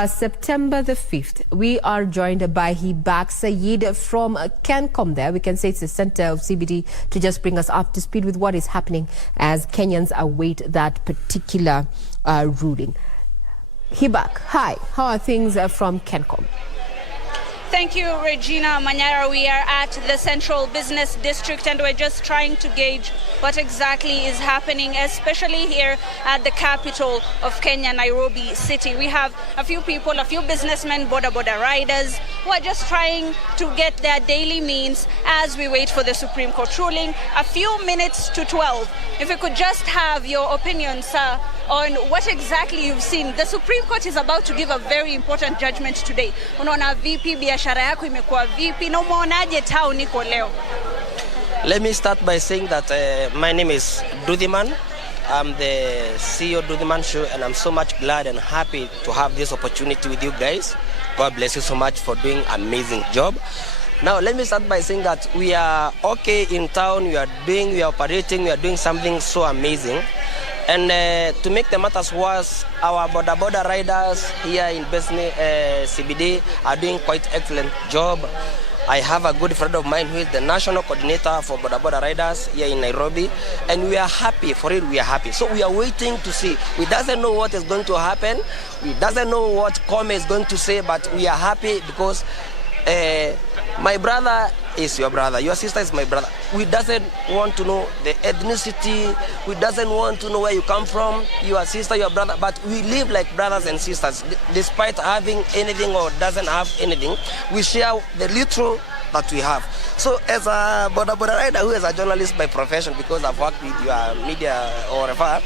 September the 5th, we are joined by Hibak Sayed from Kencom there. We can say it's the center of CBD, to just bring us up to speed with what is happening as Kenyans await that particular ruling. Hibak, hi. How are things from Kencom? Thank you, Regina Manyara. We are at the Central Business District and we're just trying to gauge what exactly is happening, especially here at the capital of Kenya, Nairobi City. We have a few people, a few businessmen, boda riders, who are just trying to get their daily means as we wait for the Supreme Court ruling. A few minutes to 12. If we could just have your opinion, sir, on what exactly you've seen. The Supreme Court is about to give a very important judgment today. Unaona vipi biashara yako imekuwa vipi na umeonaje town iko leo? Let me start by saying that my name is Dudhiman. I'm the CEO of Dudhiman Show, and I'm so much glad and happy to have this opportunity with you guys. God bless you so much for doing an amazing job. Now, let me start by saying that we are okay in town, we are operating, we are doing something so amazing. And to make the matters worse, our border riders here in business CBD are doing quite excellent job. I have a good friend of mine who is the national coordinator for border riders here in Nairobi, and we are happy for it. We are happy. So we are waiting to see. We doesn't know what is going to happen. We doesn't know what Koome is going to say, but we are happy because my brother is your brother. Your sister is my brother. We doesn't want to know the ethnicity. We doesn't want to know where you come from, your sister, your brother. But we live like brothers and sisters. Despite having anything or doesn't have anything, we share the little that we have. So as a border rider who is a journalist by profession, because I've worked with your media or whatever,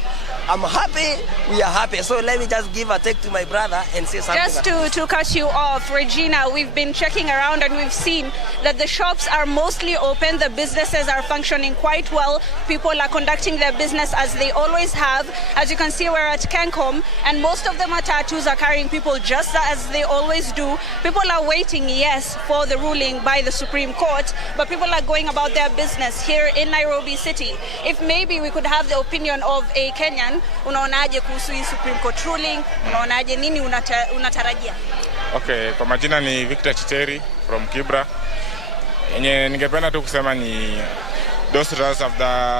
I'm happy, we are happy. So let me just give a take to my brother and say something. Just to cut you off, Regina, we've been checking around and we've seen that the shops are mostly open, the businesses are functioning quite well, people are conducting their business as they always have. As you can see, we're at Kencom, and most of the matatus are carrying people just as they always do. People are waiting, yes, for the ruling by the Supreme Court, but people are going about their business here in Nairobi City. If maybe we could have the opinion of a Kenyan, unaonaje kuhusu hii Supreme Court ruling? Unaonaje, nini unatarajia? Okay, kwa majina ni Victor Chiteri from Kibra. Yenye ningependa tu kusema ni those rules of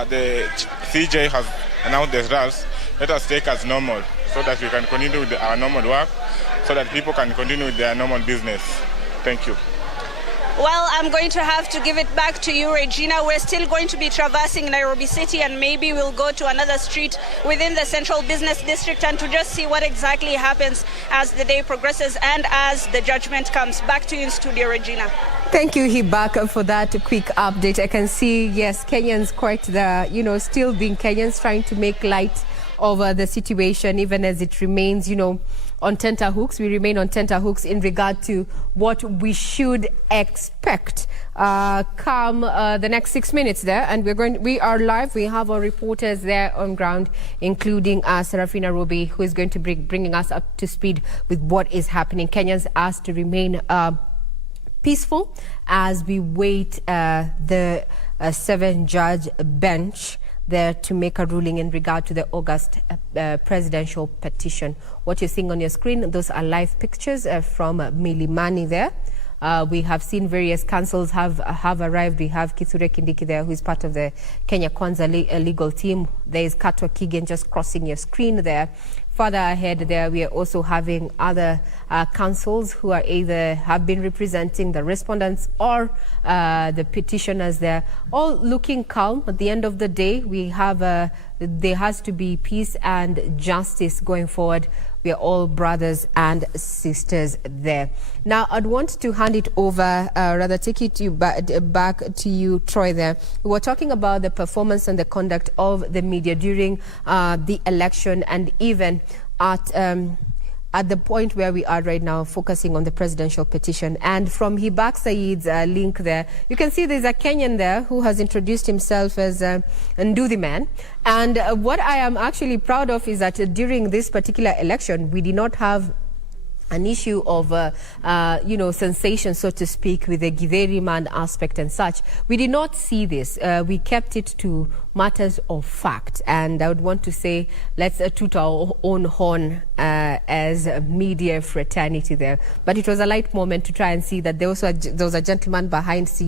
the CJ has announced the rules. Let us take as normal so that we can continue with our normal work, so that people can continue with their normal business. Thank you. Well, I'm going to have to give it back to you, Regina. We're still going to be traversing Nairobi City, and maybe we'll go to another street within the Central Business District and to just see what exactly happens as the day progresses and as the judgment comes. Back to you in studio, Regina. Thank you, Hibaka, for that quick update. I can see, yes, Kenyans quite still being Kenyans, trying to make light of the situation, even as it remains, on tenterhooks. We remain on tenterhooks in regard to what we should expect come the next 6 minutes there. And we are live. We have our reporters there on ground, including Serafina Robi, who is going to be bringing us up to speed with what is happening. Kenyans asked to remain peaceful as we wait the 7-judge bench there to make a ruling in regard to the August presidential petition. What you're seeing on your screen, those are live pictures from Milimani there. We have seen various councils have arrived. We have Kithure Kindiki there, who is part of the Kenya Kwanza legal team. There is Katwa Kigen just crossing your screen there. Further ahead there, we are also having other councils who are either have been representing the respondents or the petitioners there, all looking calm. At the end of the day, we have there has to be peace and justice going forward. We are all brothers and sisters there. Now, I'd want to hand it over, rather take it to back to you, Troy, there. We were talking about the performance and the conduct of the media during the election, and even at the point where we are right now, focusing on the presidential petition. And from Hibak Said's link there, you can see there's a Kenyan there who has introduced himself as Ndu the man. And what I am actually proud of is that during this particular election, we did not have an issue of, sensation, so to speak, with the Githeri man aspect and such. We did not see this. We kept it to matters of fact. And I would want to say, let's toot our own horn as a media fraternity there. But it was a light moment to try and see that there was a gentleman behind Said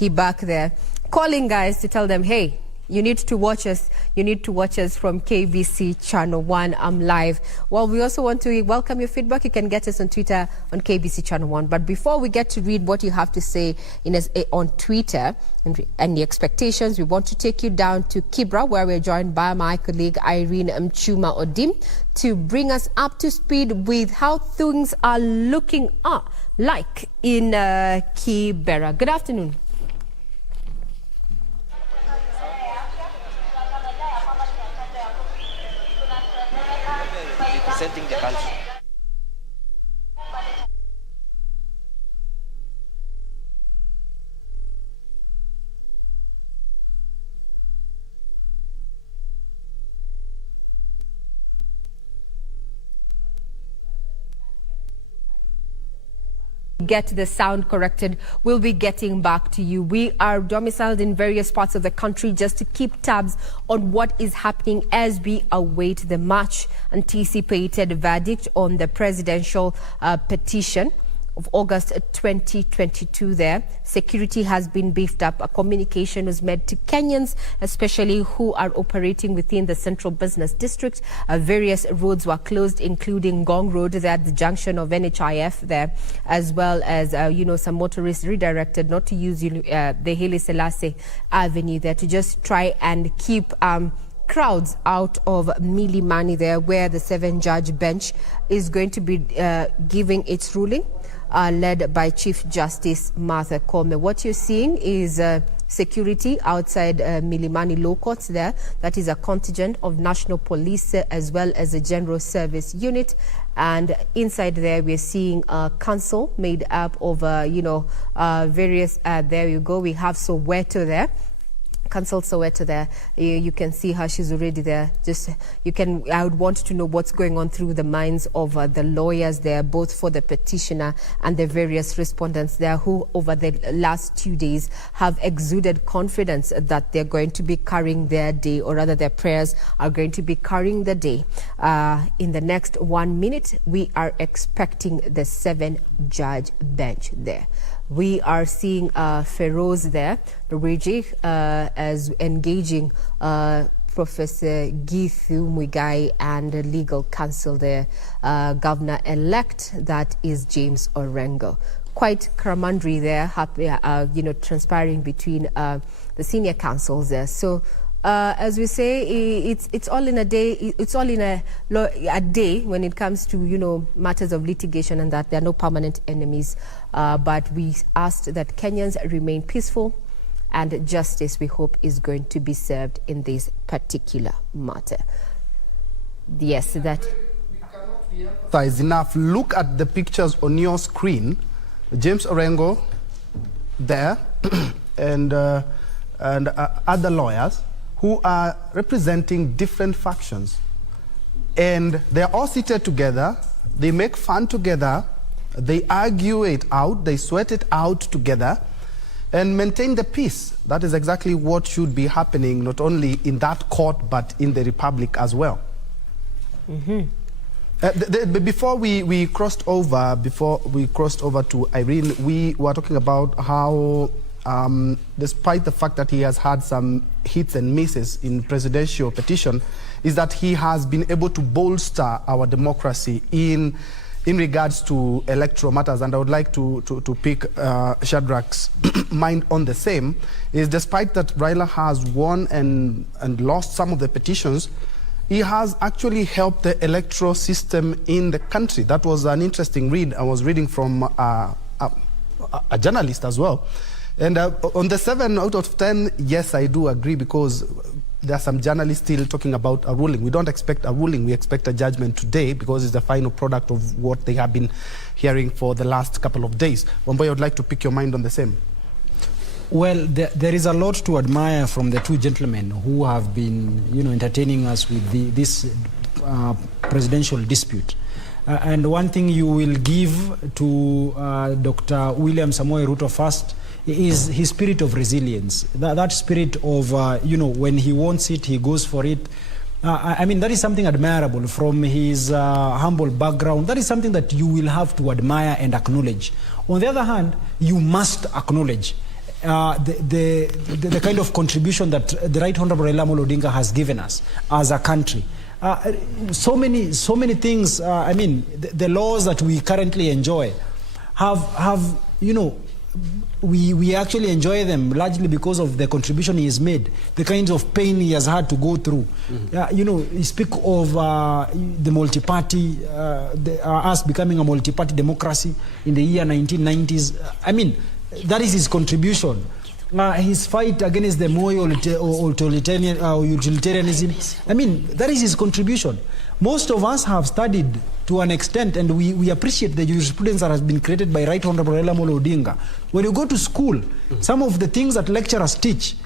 Hibak there, calling guys to tell them, hey, you need to watch us. You need to watch us from KBC Channel 1. I'm live. Well, we also want to welcome your feedback. You can get us on Twitter on KBC Channel 1. But before we get to read what you have to say on Twitter and the expectations, we want to take you down to Kibra, where we're joined by my colleague Irene Mchuma Odim to bring us up to speed with how things are looking like in Kibera. Good afternoon. Representing the country. Get the sound corrected, we'll be getting back to you. We are domiciled in various parts of the country just to keep tabs on what is happening as we await the much anticipated verdict on the presidential petition of August 2022 there. Security has been beefed up. A communication was made to Kenyans, especially who are operating within the Central Business District. Various roads were closed, including Gong Road there at the junction of NHIF there, as well as, some motorists redirected not to use the Haile Selassie Avenue there to just try and keep crowds out of Milimani there, where the 7-judge bench is going to be giving its ruling. Led by Chief Justice Martha Koome. What you're seeing is security outside Milimani Law Courts there. That is a contingent of National Police as well as a General Service Unit. And inside there, we're seeing a council made up of, various, there you go. We have Soweto there. Council Soweto there. You can see her, she's already there. I would want to know what's going on through the minds of the lawyers there, both for the petitioner and the various respondents there, who over the last 2 days have exuded confidence that they're going to be carrying their day, or rather their prayers are going to be carrying the day. In the next 1 minute, we are expecting the 7-judge bench there. We are seeing Feroz there, Luigi, as engaging Professor Githu Muigai and the legal counsel there, Governor-elect, that is James Orengo. quite camaraderie there, transpiring between the senior councils there. So, as we say, it's all in a day. It's all in a day when it comes to matters of litigation, and that there are no permanent enemies. But we asked that Kenyans remain peaceful, and justice, we hope, is going to be served in this particular matter. Yes, that. Is enough. Look at the pictures on your screen. James Orengo there, and other lawyers who are representing different factions. And they're all seated together, they make fun together, they argue it out, they sweat it out together, and maintain the peace. That is exactly what should be happening, not only in that court, but in the Republic as well. Before we crossed over to Irene, we were talking about how despite the fact that he has had some hits and misses in presidential petition, is that he has been able to bolster our democracy in regards to electoral matters. And I would like to pick Shadrach's mind on the same, is despite that Raila has won and lost some of the petitions, he has actually helped the electoral system in the country. That was an interesting read. I was reading from a journalist as well. And on the 7 out of 10, yes, I do agree, because there are some journalists still talking about a ruling. We don't expect a ruling, we expect a judgment today, because it's the final product of what they have been hearing for the last couple of days. Wamboy, I would like to pick your mind on the same. Well, there is a lot to admire from the two gentlemen who have been, entertaining us with this presidential dispute. And one thing you will give to Dr. William Samoei Ruto first is his spirit of resilience. That spirit of, when he wants it, he goes for it. I mean, that is something admirable from his humble background. That is something that you will have to admire and acknowledge. On the other hand, you must acknowledge the kind of contribution that the Right Honorable Raila Amolo Odinga has given us as a country. So many things. I mean, the laws that we currently enjoy have we actually enjoy them largely because of the contribution he has made, the kinds of pain he has had to go through. You speak of the multi-party, us becoming a multi-party democracy in the year 1990s. I mean, that is his contribution. His fight against the Moi utilitarianism, I mean, that is his contribution. Most of us have studied to an extent, and we appreciate the jurisprudence that has been created by Right Honorable Raila Amolo Odinga. When you go to school, some of the things that lecturers teach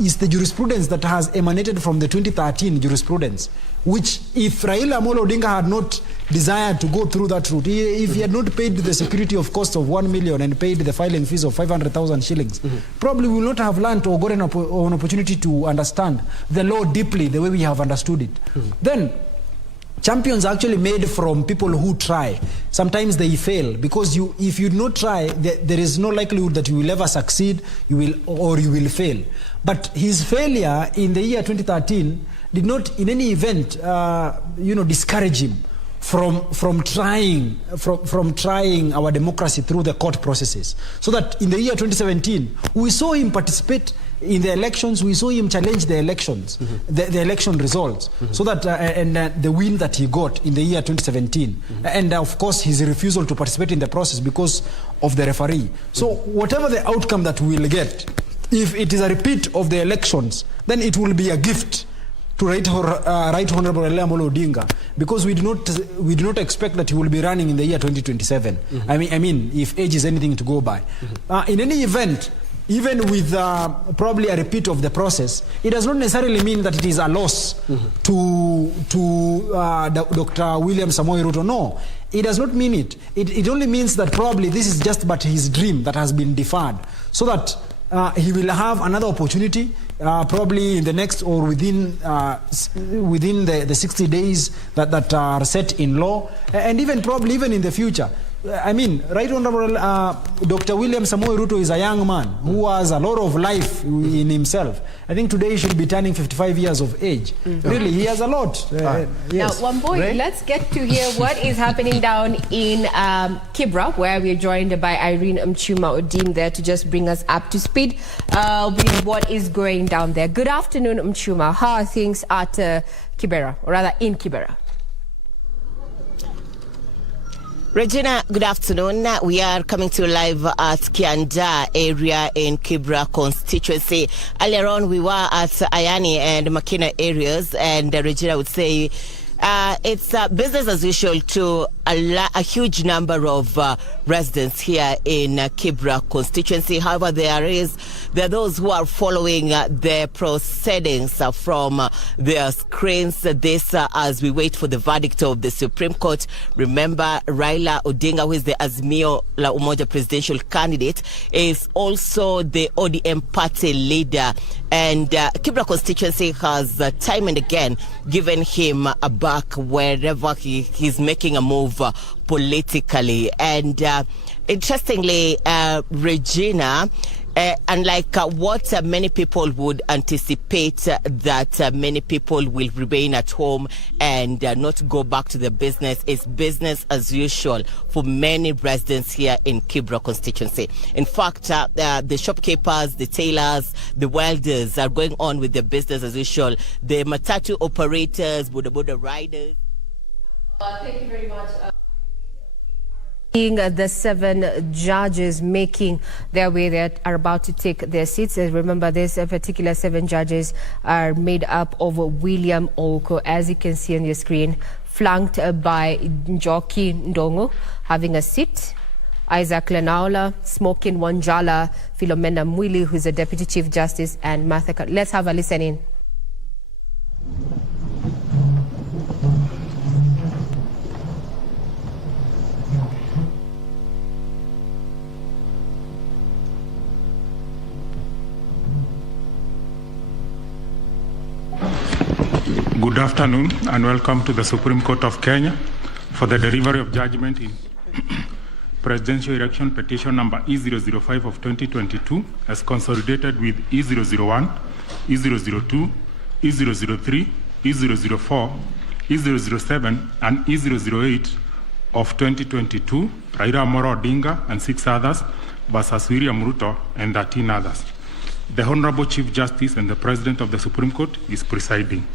is the jurisprudence that has emanated from the 2013 jurisprudence, which if Raila Amolo Odinga had not desired to go through that route, if he had not paid the security of cost of 1 million and paid the filing fees of 500,000 shillings, probably we will not have learned or gotten an opportunity to understand the law deeply the way we have understood it. Then, champions are actually made from people who try. Sometimes they fail, because if you do not try, there is no likelihood that you will ever succeed, you will fail. But his failure in the year 2013 did not in any event discourage him from trying our democracy through the court processes. So that in the year 2017, we saw him participate in the elections, we saw him challenge the elections, the election results, so that and the win that he got in the year 2017, and of course his refusal to participate in the process because of the referee. So whatever the outcome that we will get, if it is a repeat of the elections, then it will be a gift to Right Honorable Raila Amolo Odinga, because we do not expect that he will be running in the year 2027. I mean, if age is anything to go by. In any event, even with probably a repeat of the process, it does not necessarily mean that it is a loss to Dr. William Samoei Ruto. No, it does not mean it. It only means that probably this is just but his dream that has been deferred, so that he will have another opportunity, probably in the next or within the 60 days that are set in law, and even probably even in the future. I mean, Right Honorable Dr. William Samoei Ruto is a young man who has a lot of life in himself. I think today he should be turning 55 years of age. Really, he has a lot. Yes. Now, Wamboi, let's get to hear what is happening down in Kibra, where we are joined by Irene Mchuma Odim there to just bring us up to speed with what is going down there. Good afternoon, Mchuma. How are things at Kibera, or rather in Kibera? Regina, good afternoon. We are coming to you live at Kianda area in Kibra constituency. Earlier on, we were at Ayani and Makina areas, and Regina would say it's business as usual to a huge number of residents here in Kibra constituency. However, there are those who are following the proceedings from their screens. This as we wait for the verdict of the Supreme Court. Remember, Raila Odinga, who is the Azimio La Umoja presidential candidate, is also the ODM party leader. And Kibra constituency has time and again given him a back wherever he's making a move politically. And interestingly, Regina, unlike what many people would anticipate, that many people will remain at home and not go back to the business, is business as usual for many residents here in Kibra constituency. In fact, the shopkeepers, the tailors, the welders are going on with their business as usual. The matatu operators, boda boda riders. Thank you very much. The 7 judges making their way that are about to take their seats. Remember, this particular 7 judges are made up of William Oko, as you can see on your screen, flanked by Njoki Ndongo having a seat, Isaac Lenaola, Smokin Wanjala, Philomena Mwili, who's a Deputy Chief Justice, and Martha. Let's have a listen in. Good afternoon and welcome to the Supreme Court of Kenya for the delivery of judgment in presidential election petition number E005 of 2022 as consolidated with E001, E002, E003, E004, E007 and E008 of 2022, Raila Amolo Odinga and 6 others versus William Ruto and 13 others. The Honorable Chief Justice and the President of the Supreme Court is presiding.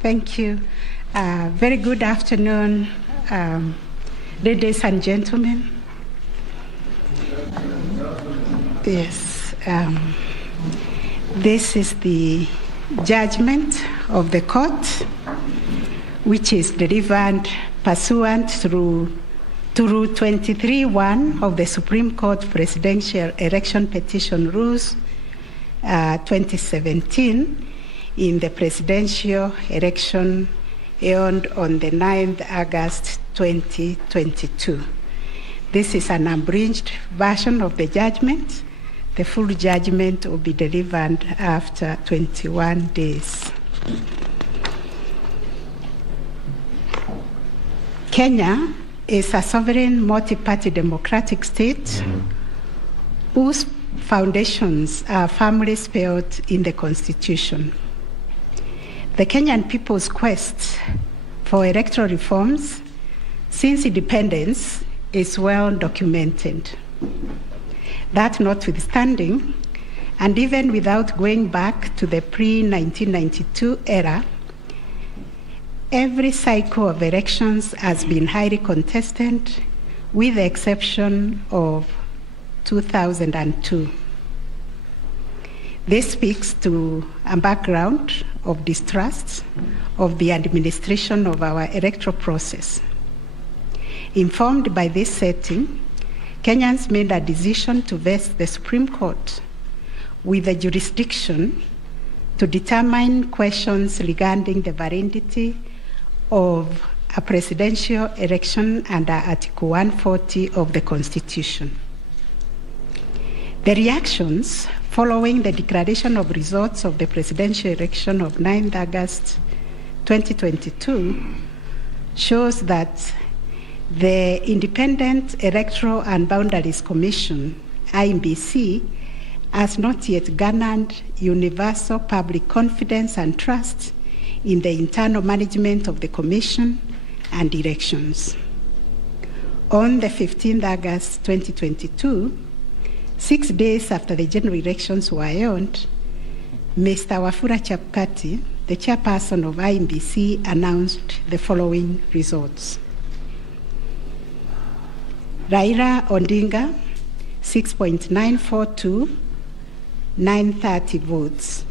Thank you. Very good afternoon, ladies and gentlemen. Yes, this is the judgment of the court, which is delivered pursuant through to Rule 23.1 of the Supreme Court Presidential Election Petition Rules 2017 in the presidential election held on the 9th August 2022. This is an abridged version of the judgment. The full judgment will be delivered after 21 days. Kenya is a sovereign multi-party democratic state whose foundations are firmly spelled in the Constitution. The Kenyan people's quest for electoral reforms since independence is well documented. That notwithstanding, and even without going back to the pre-1992 era, every cycle of elections has been highly contested, with the exception of 2002. This speaks to a background of distrust of the administration of our electoral process. Informed by this setting, Kenyans made a decision to vest the Supreme Court with the jurisdiction to determine questions regarding the validity of a presidential election under Article 140 of the Constitution. The reactions following the declaration of results of the presidential election of 9th August 2022 shows that the Independent Electoral and Boundaries Commission, IEBC, has not yet garnered universal public confidence and trust in the internal management of the Commission and elections. On the 15th August 2022, 6 days after the general elections were held, Mr. Wafula Chebukati, the chairperson of IEBC, announced the following results. Raila Odinga, 6.942,930 votes,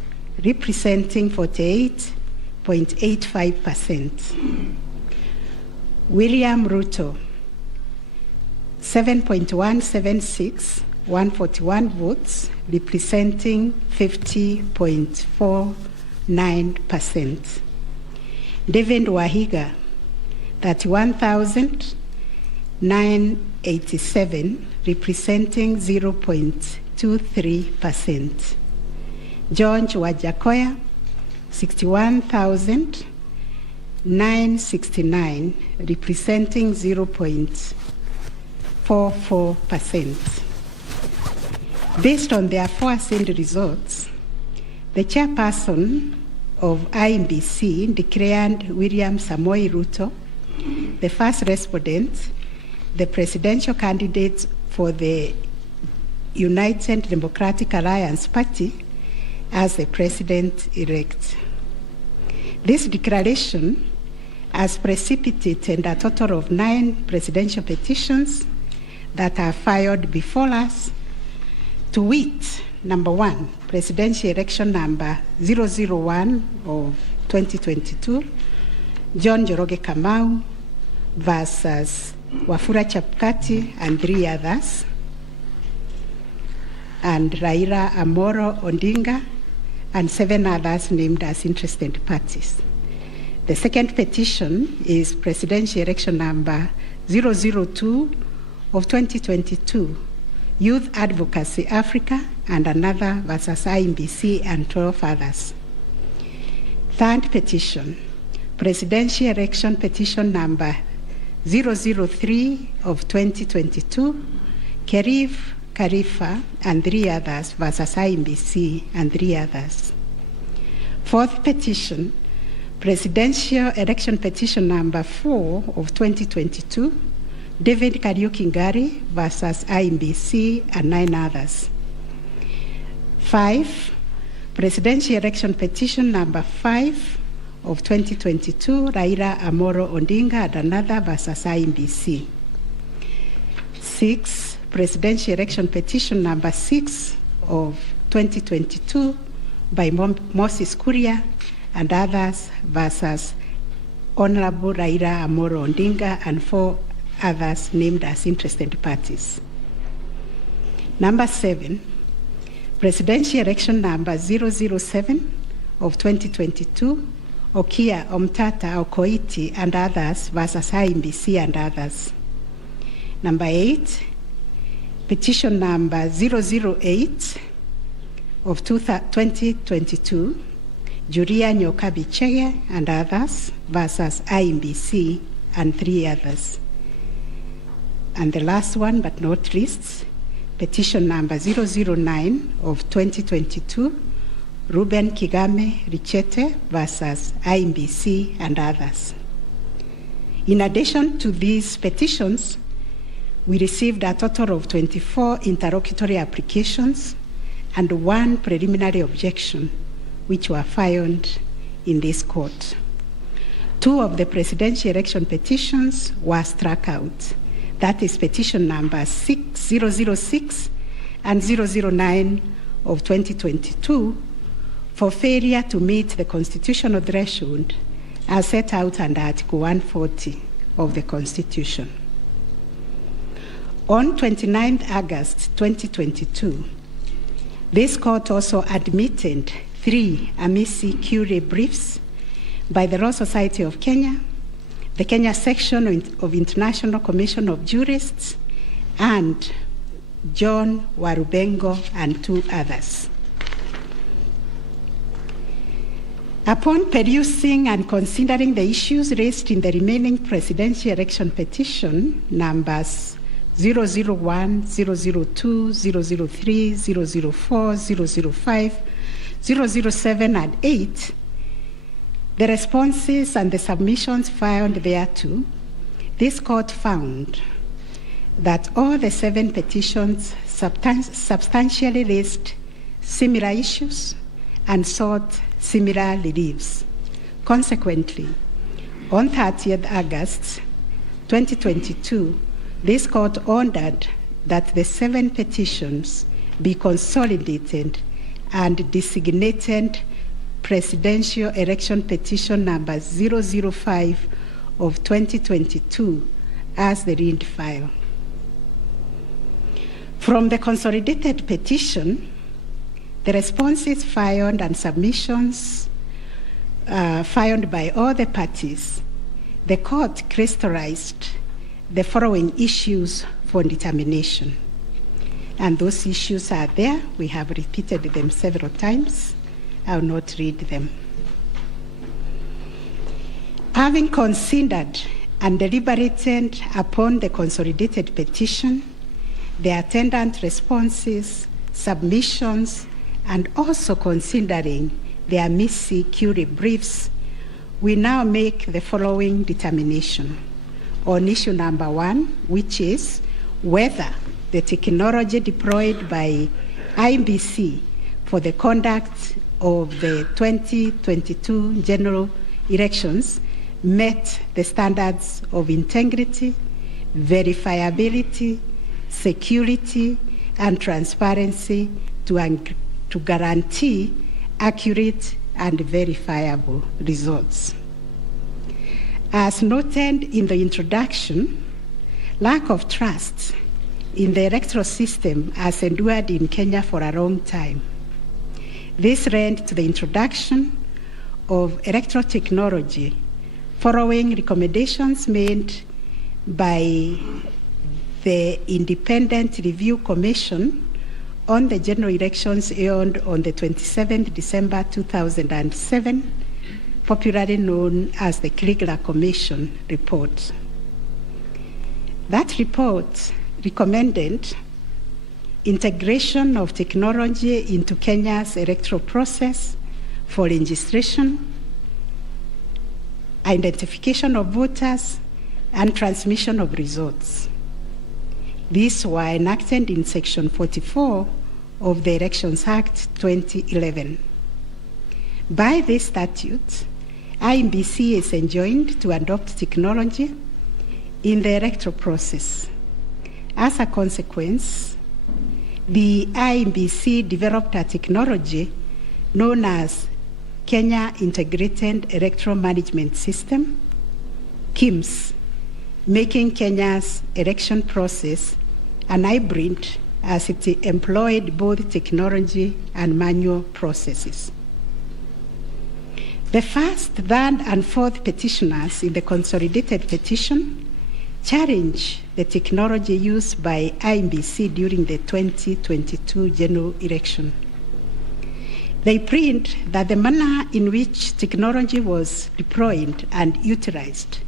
representing 48.85%. William Ruto, 7.176,141 votes, representing 50.49%. David Wahiga, 31,987, representing 0.23%. George Wajakoya, 61,969, representing 0.44%. Based on the aforesaid results, the chairperson of IEBC declared William Samoei Ruto the first respondent, the presidential candidate for the United Democratic Alliance Party, as the president-elect. This declaration has precipitated a total of 9 presidential petitions that are filed before us, to wit, number 1, presidential election number 001 of 2022, John Njoroge Kamau versus Wafula Chebukati and 3 others, and Raila Amolo Odinga and 7 others named as interested parties. The second petition is presidential election number 002 of 2022, Youth Advocacy Africa and another versus IEBC and 12 others. Third petition, presidential election petition number 003 of 2022, Kerif Khalifa and 3 others versus IEBC and 3 others. Fourth petition, presidential election petition number 4 of 2022, David Kariuki Ngari versus IEBC and 9 others. 5, presidential election petition number 5 of 2022, Raila Amolo Odinga and another versus IEBC. 6, presidential election petition number 6 of 2022 by Moses Kuria and others versus Honorable Raila Amolo Odinga and 4 others named as interested parties. Number 7, presidential election number 007 of 2022, Okia Omtata Okoiti and others versus IEBC and others. Number 8, petition number 008 of 2022, Julia Nyokabi Chege and others versus IEBC and 3 others. And the last one but not least, petition number 009 of 2022, Ruben Kigame Richete versus IEBC and others. In addition to these petitions, we received a total of 24 interlocutory applications and 1 preliminary objection, which were filed in this court. 2 of the presidential election petitions were struck out. That is petition number 006 and 009 of 2022 for failure to meet the constitutional threshold as set out under Article 140 of the Constitution. On 29th August 2022, this court also admitted 3 amici curiae briefs by the Law Society of Kenya, the Kenya section of International Commission of Jurists, and John Warubengo and 2 others. Upon perusing and considering the issues raised in the remaining presidential election petition, numbers 001, 002, 003, 004, 005, 007, and 8, the responses and the submissions found thereto, this court found that all the 7 petitions substantially raised similar issues and sought similar reliefs. Consequently, on 30th August 2022, this court ordered that the 7 petitions be consolidated and designated Presidential Election Petition number 005 of 2022 as the read file. From the consolidated petition, the responses filed and submissions filed by all the parties, the court crystallized the following issues for determination. And those issues are there. We have repeated them several times. I will not read them. Having considered and deliberated upon the consolidated petition, the attendant responses, submissions, and also considering the amici curiae briefs, we now make the following determination on issue number 1, which is whether the technology deployed by IEBC for the conduct of the 2022 general elections met the standards of integrity, verifiability, security, and transparency to guarantee accurate and verifiable results. As noted in the introduction, lack of trust in the electoral system has endured in Kenya for a long time. This led to the introduction of electoral technology following recommendations made by the Independent Review Commission on the general elections held on the 27th December 2007, popularly known as the Kriegler Commission report. That report recommended integration of technology into Kenya's electoral process for registration, identification of voters, and transmission of results. These were enacted in Section 44 of the Elections Act 2011. By this statute, IEBC is enjoined to adopt technology in the electoral process. As a consequence, the IEBC developed a technology known as Kenya Integrated Electoral Management System, KIMS, making Kenya's election process an hybrid as it employed both technology and manual processes. The first, third, and fourth petitioners in the consolidated petition challenge the technology used by IEBC during the 2022 general election. They plead that the manner in which technology was deployed and utilized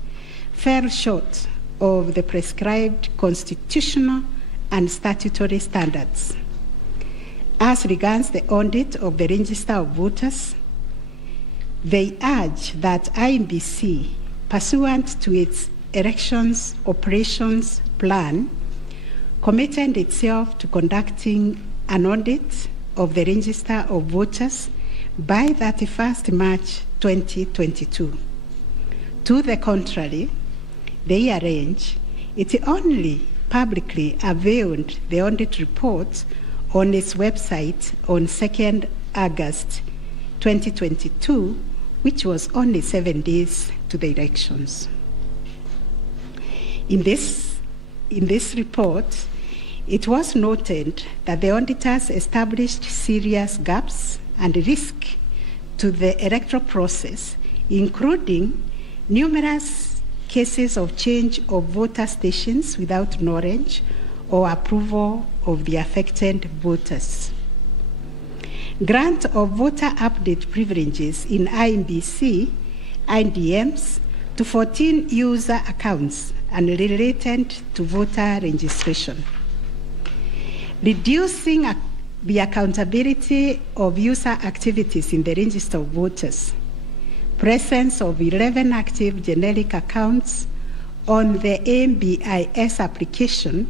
fell short of the prescribed constitutional and statutory standards. As regards the audit of the register of voters, they urge that IEBC, pursuant to its elections operations plan, committed itself to conducting an audit of the register of voters by 31st March 2022. To the contrary, they arrange it only publicly availed the audit report on its website on 2nd August 2022, which was only 7 days to the elections. In this report, it was noted that the auditors established serious gaps and risk to the electoral process, including numerous cases of change of voter stations without knowledge or approval of the affected voters. grant of voter update privileges in IMBC, IDMs, to 14 user accounts and related to voter registration. Reducing the accountability of user activities in the register of voters. Presence of 11 active generic accounts on the MBIS application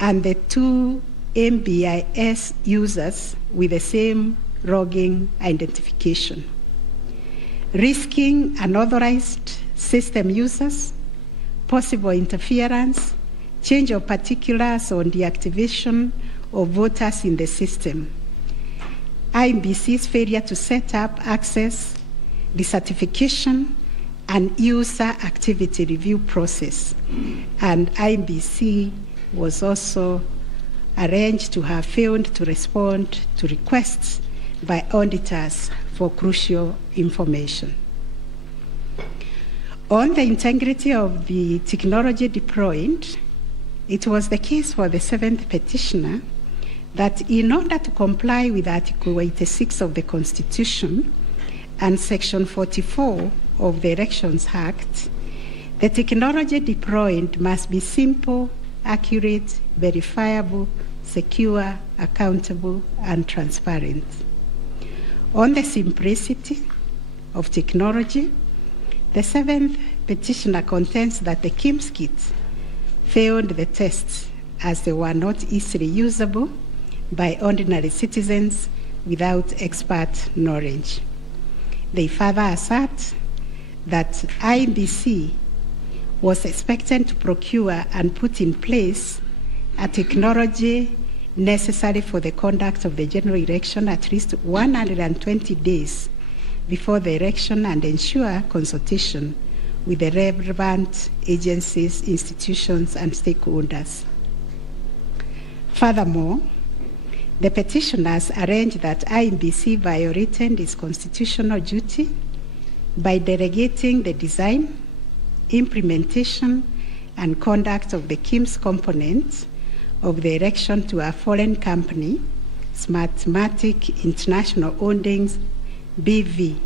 and the 2 MBIS users with the same logging identification. Risking unauthorized system users, possible interference, change of particulars on the activation of voters in the system. IMBC's failure to set up access, decertification, and user activity review process. And IMBC was also arranged to have failed to respond to requests by auditors for crucial information. On the integrity of the technology deployed, it was the case for the seventh petitioner that in order to comply with Article 86 of the Constitution and Section 44 of the Elections Act, the technology deployed must be simple, accurate, verifiable, secure, accountable, and transparent. On the simplicity of technology, the seventh petitioner contends that the KIMS kits failed the tests as they were not easily usable by ordinary citizens without expert knowledge. They further assert that IMBC was expected to procure and put in place a technology necessary for the conduct of the general election at least 120 days before the election and ensure consultation with the relevant agencies, institutions, and stakeholders. Furthermore, the petitioners arranged that IMBC violated its constitutional duty by delegating the design, implementation, and conduct of the KIMS components of the election to a foreign company, Smartmatic International Holdings, BV.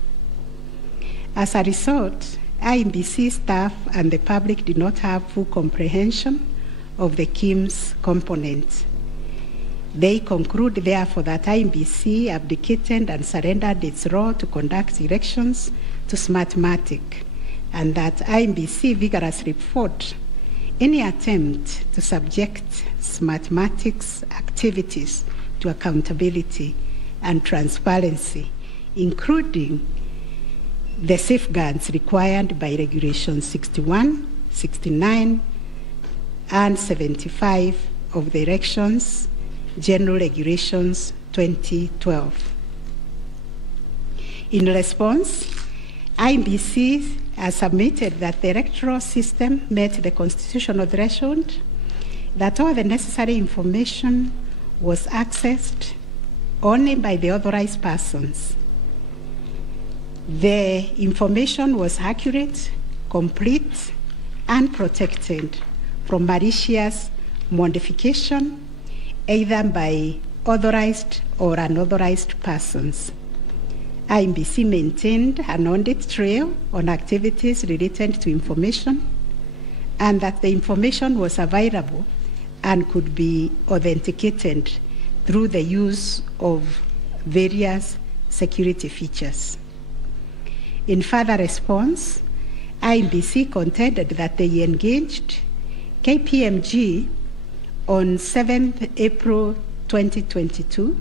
As a result, IMBC staff and the public did not have full comprehension of the KIMS components. They conclude, therefore, that IMBC abdicated and surrendered its role to conduct elections to Smartmatic, and that IMBC vigorously fought any attempt to subject Smartmatic's activities to accountability and transparency, including the safeguards required by Regulations 61, 69, and 75 of the Elections General Regulations 2012. In response, IMBC has submitted that the electoral system met the constitutional threshold, that all the necessary information was accessed only by the authorized persons. The information was accurate, complete, and protected from malicious modification, either by authorized or unauthorized persons. IMBC maintained an audit trail on activities related to information, and that the information was available and could be authenticated through the use of various security features. In further response, IMBC contended that they engaged KPMG on 7th April 2022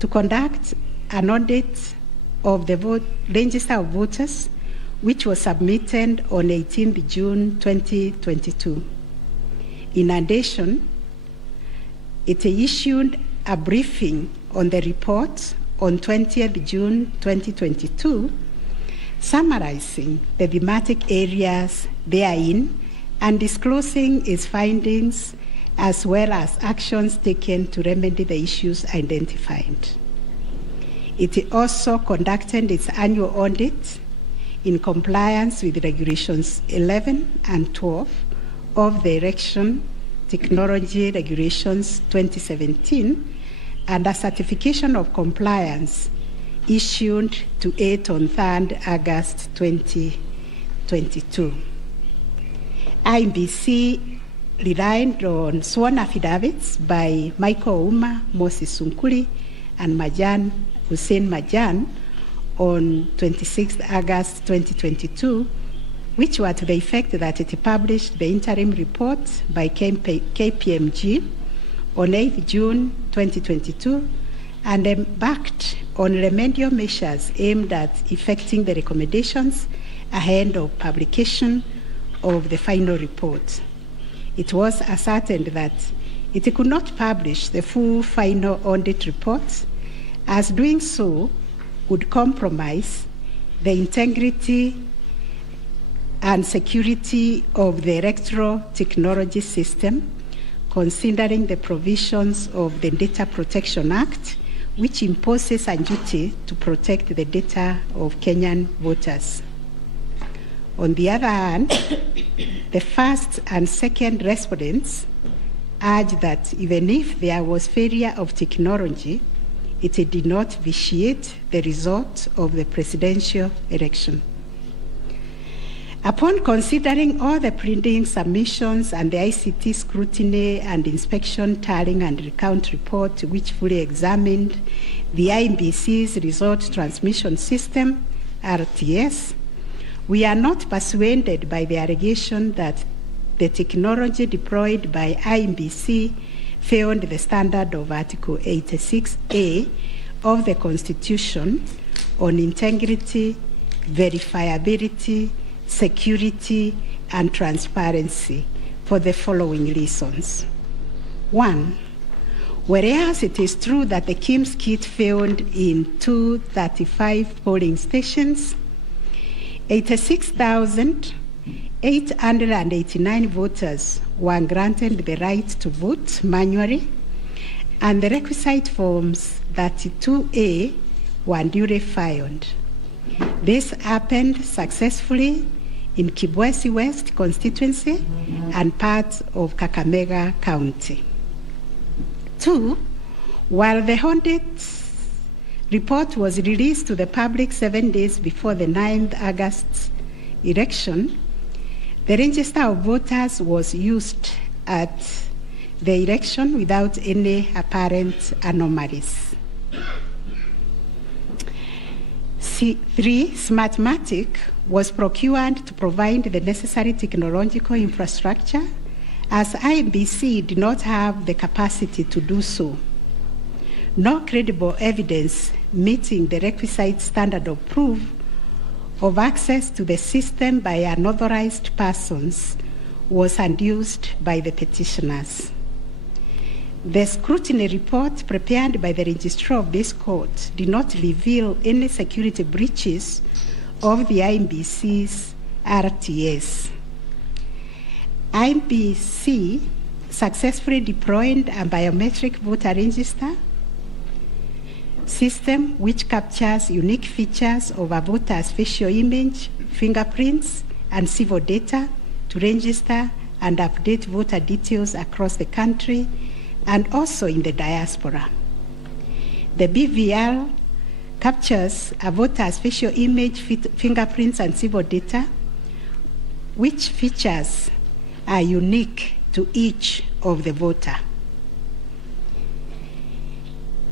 to conduct an audit of the register of voters, which was submitted on 18th June 2022. In addition, it issued a briefing on the report on 20th June 2022, summarizing the thematic areas therein and disclosing its findings as well as actions taken to remedy the issues identified. It also conducted its annual audit in compliance with Regulations 11 and 12 of the Election Technology Regulations 2017 and a certification of compliance issued to it on 3rd August 2022. IEBC relied on sworn affidavits by Michael Koome, Moses Sunkuri, and Hussein Majan on 26th August 2022, which were to the effect that it published the interim report by KPMG on 8th June 2022 and embarked on remedial measures aimed at effecting the recommendations ahead of publication of the final report. It was ascertained that it could not publish the full final audit report, as doing so would compromise the integrity and security of the electoral technology system, considering the provisions of the Data Protection Act, which imposes a duty to protect the data of Kenyan voters. On the other hand, the first and second respondents urged that even if there was failure of technology, it did not vitiate the result of the presidential election. Upon considering all the pleading submissions and the ICT scrutiny and inspection tallying and recount report, which fully examined the IEBC's result transmission system, RTS, we are not persuaded by the allegation that the technology deployed by IEBC failed the standard of Article 86A of the Constitution on integrity, verifiability, security, and transparency for the following reasons. 1, whereas it is true that the KIMS kit failed in 235 polling stations, 86,889 voters were granted the right to vote manually, and the requisite forms 32A were duly filed. This happened successfully in Kibwezi West constituency and parts of Kakamega County. 2, while the audit report was released to the public 7 days before the 9th August election, the register of voters was used at the election without any apparent anomalies. 3, Smartmatic was procured to provide the necessary technological infrastructure, as IEBC did not have the capacity to do so. No credible evidence meeting the requisite standard of proof of access to the system by unauthorized persons was adduced by the petitioners. The scrutiny report prepared by the registrar of this court did not reveal any security breaches of the IEBC's RTS. IEBC successfully deployed a biometric voter register system which captures unique features of a voter's facial image, fingerprints, and civil data to register and update voter details across the country and also in the diaspora. The BVR captures a voter's facial image, fingerprints, and civil data, which features are unique to each of the voter.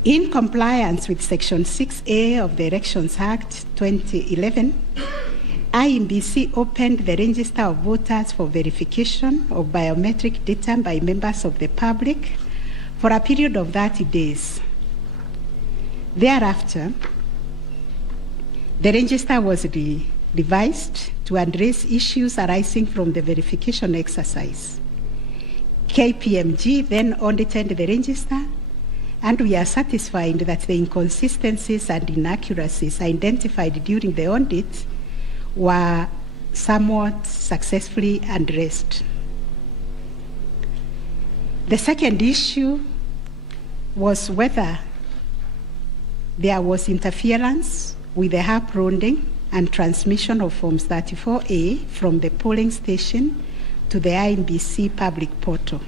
In compliance with Section 6A of the Elections Act 2011, IEBC opened the register of voters for verification of biometric data by members of the public for a period of 30 days. Thereafter, the register was revised to address issues arising from the verification exercise. KPMG then audited the register, and we are satisfied that the inconsistencies and inaccuracies identified during the audit were somewhat successfully addressed. The second issue was whether there was interference with the uploading and transmission of Forms 34A from the polling station to the IEBC public portal.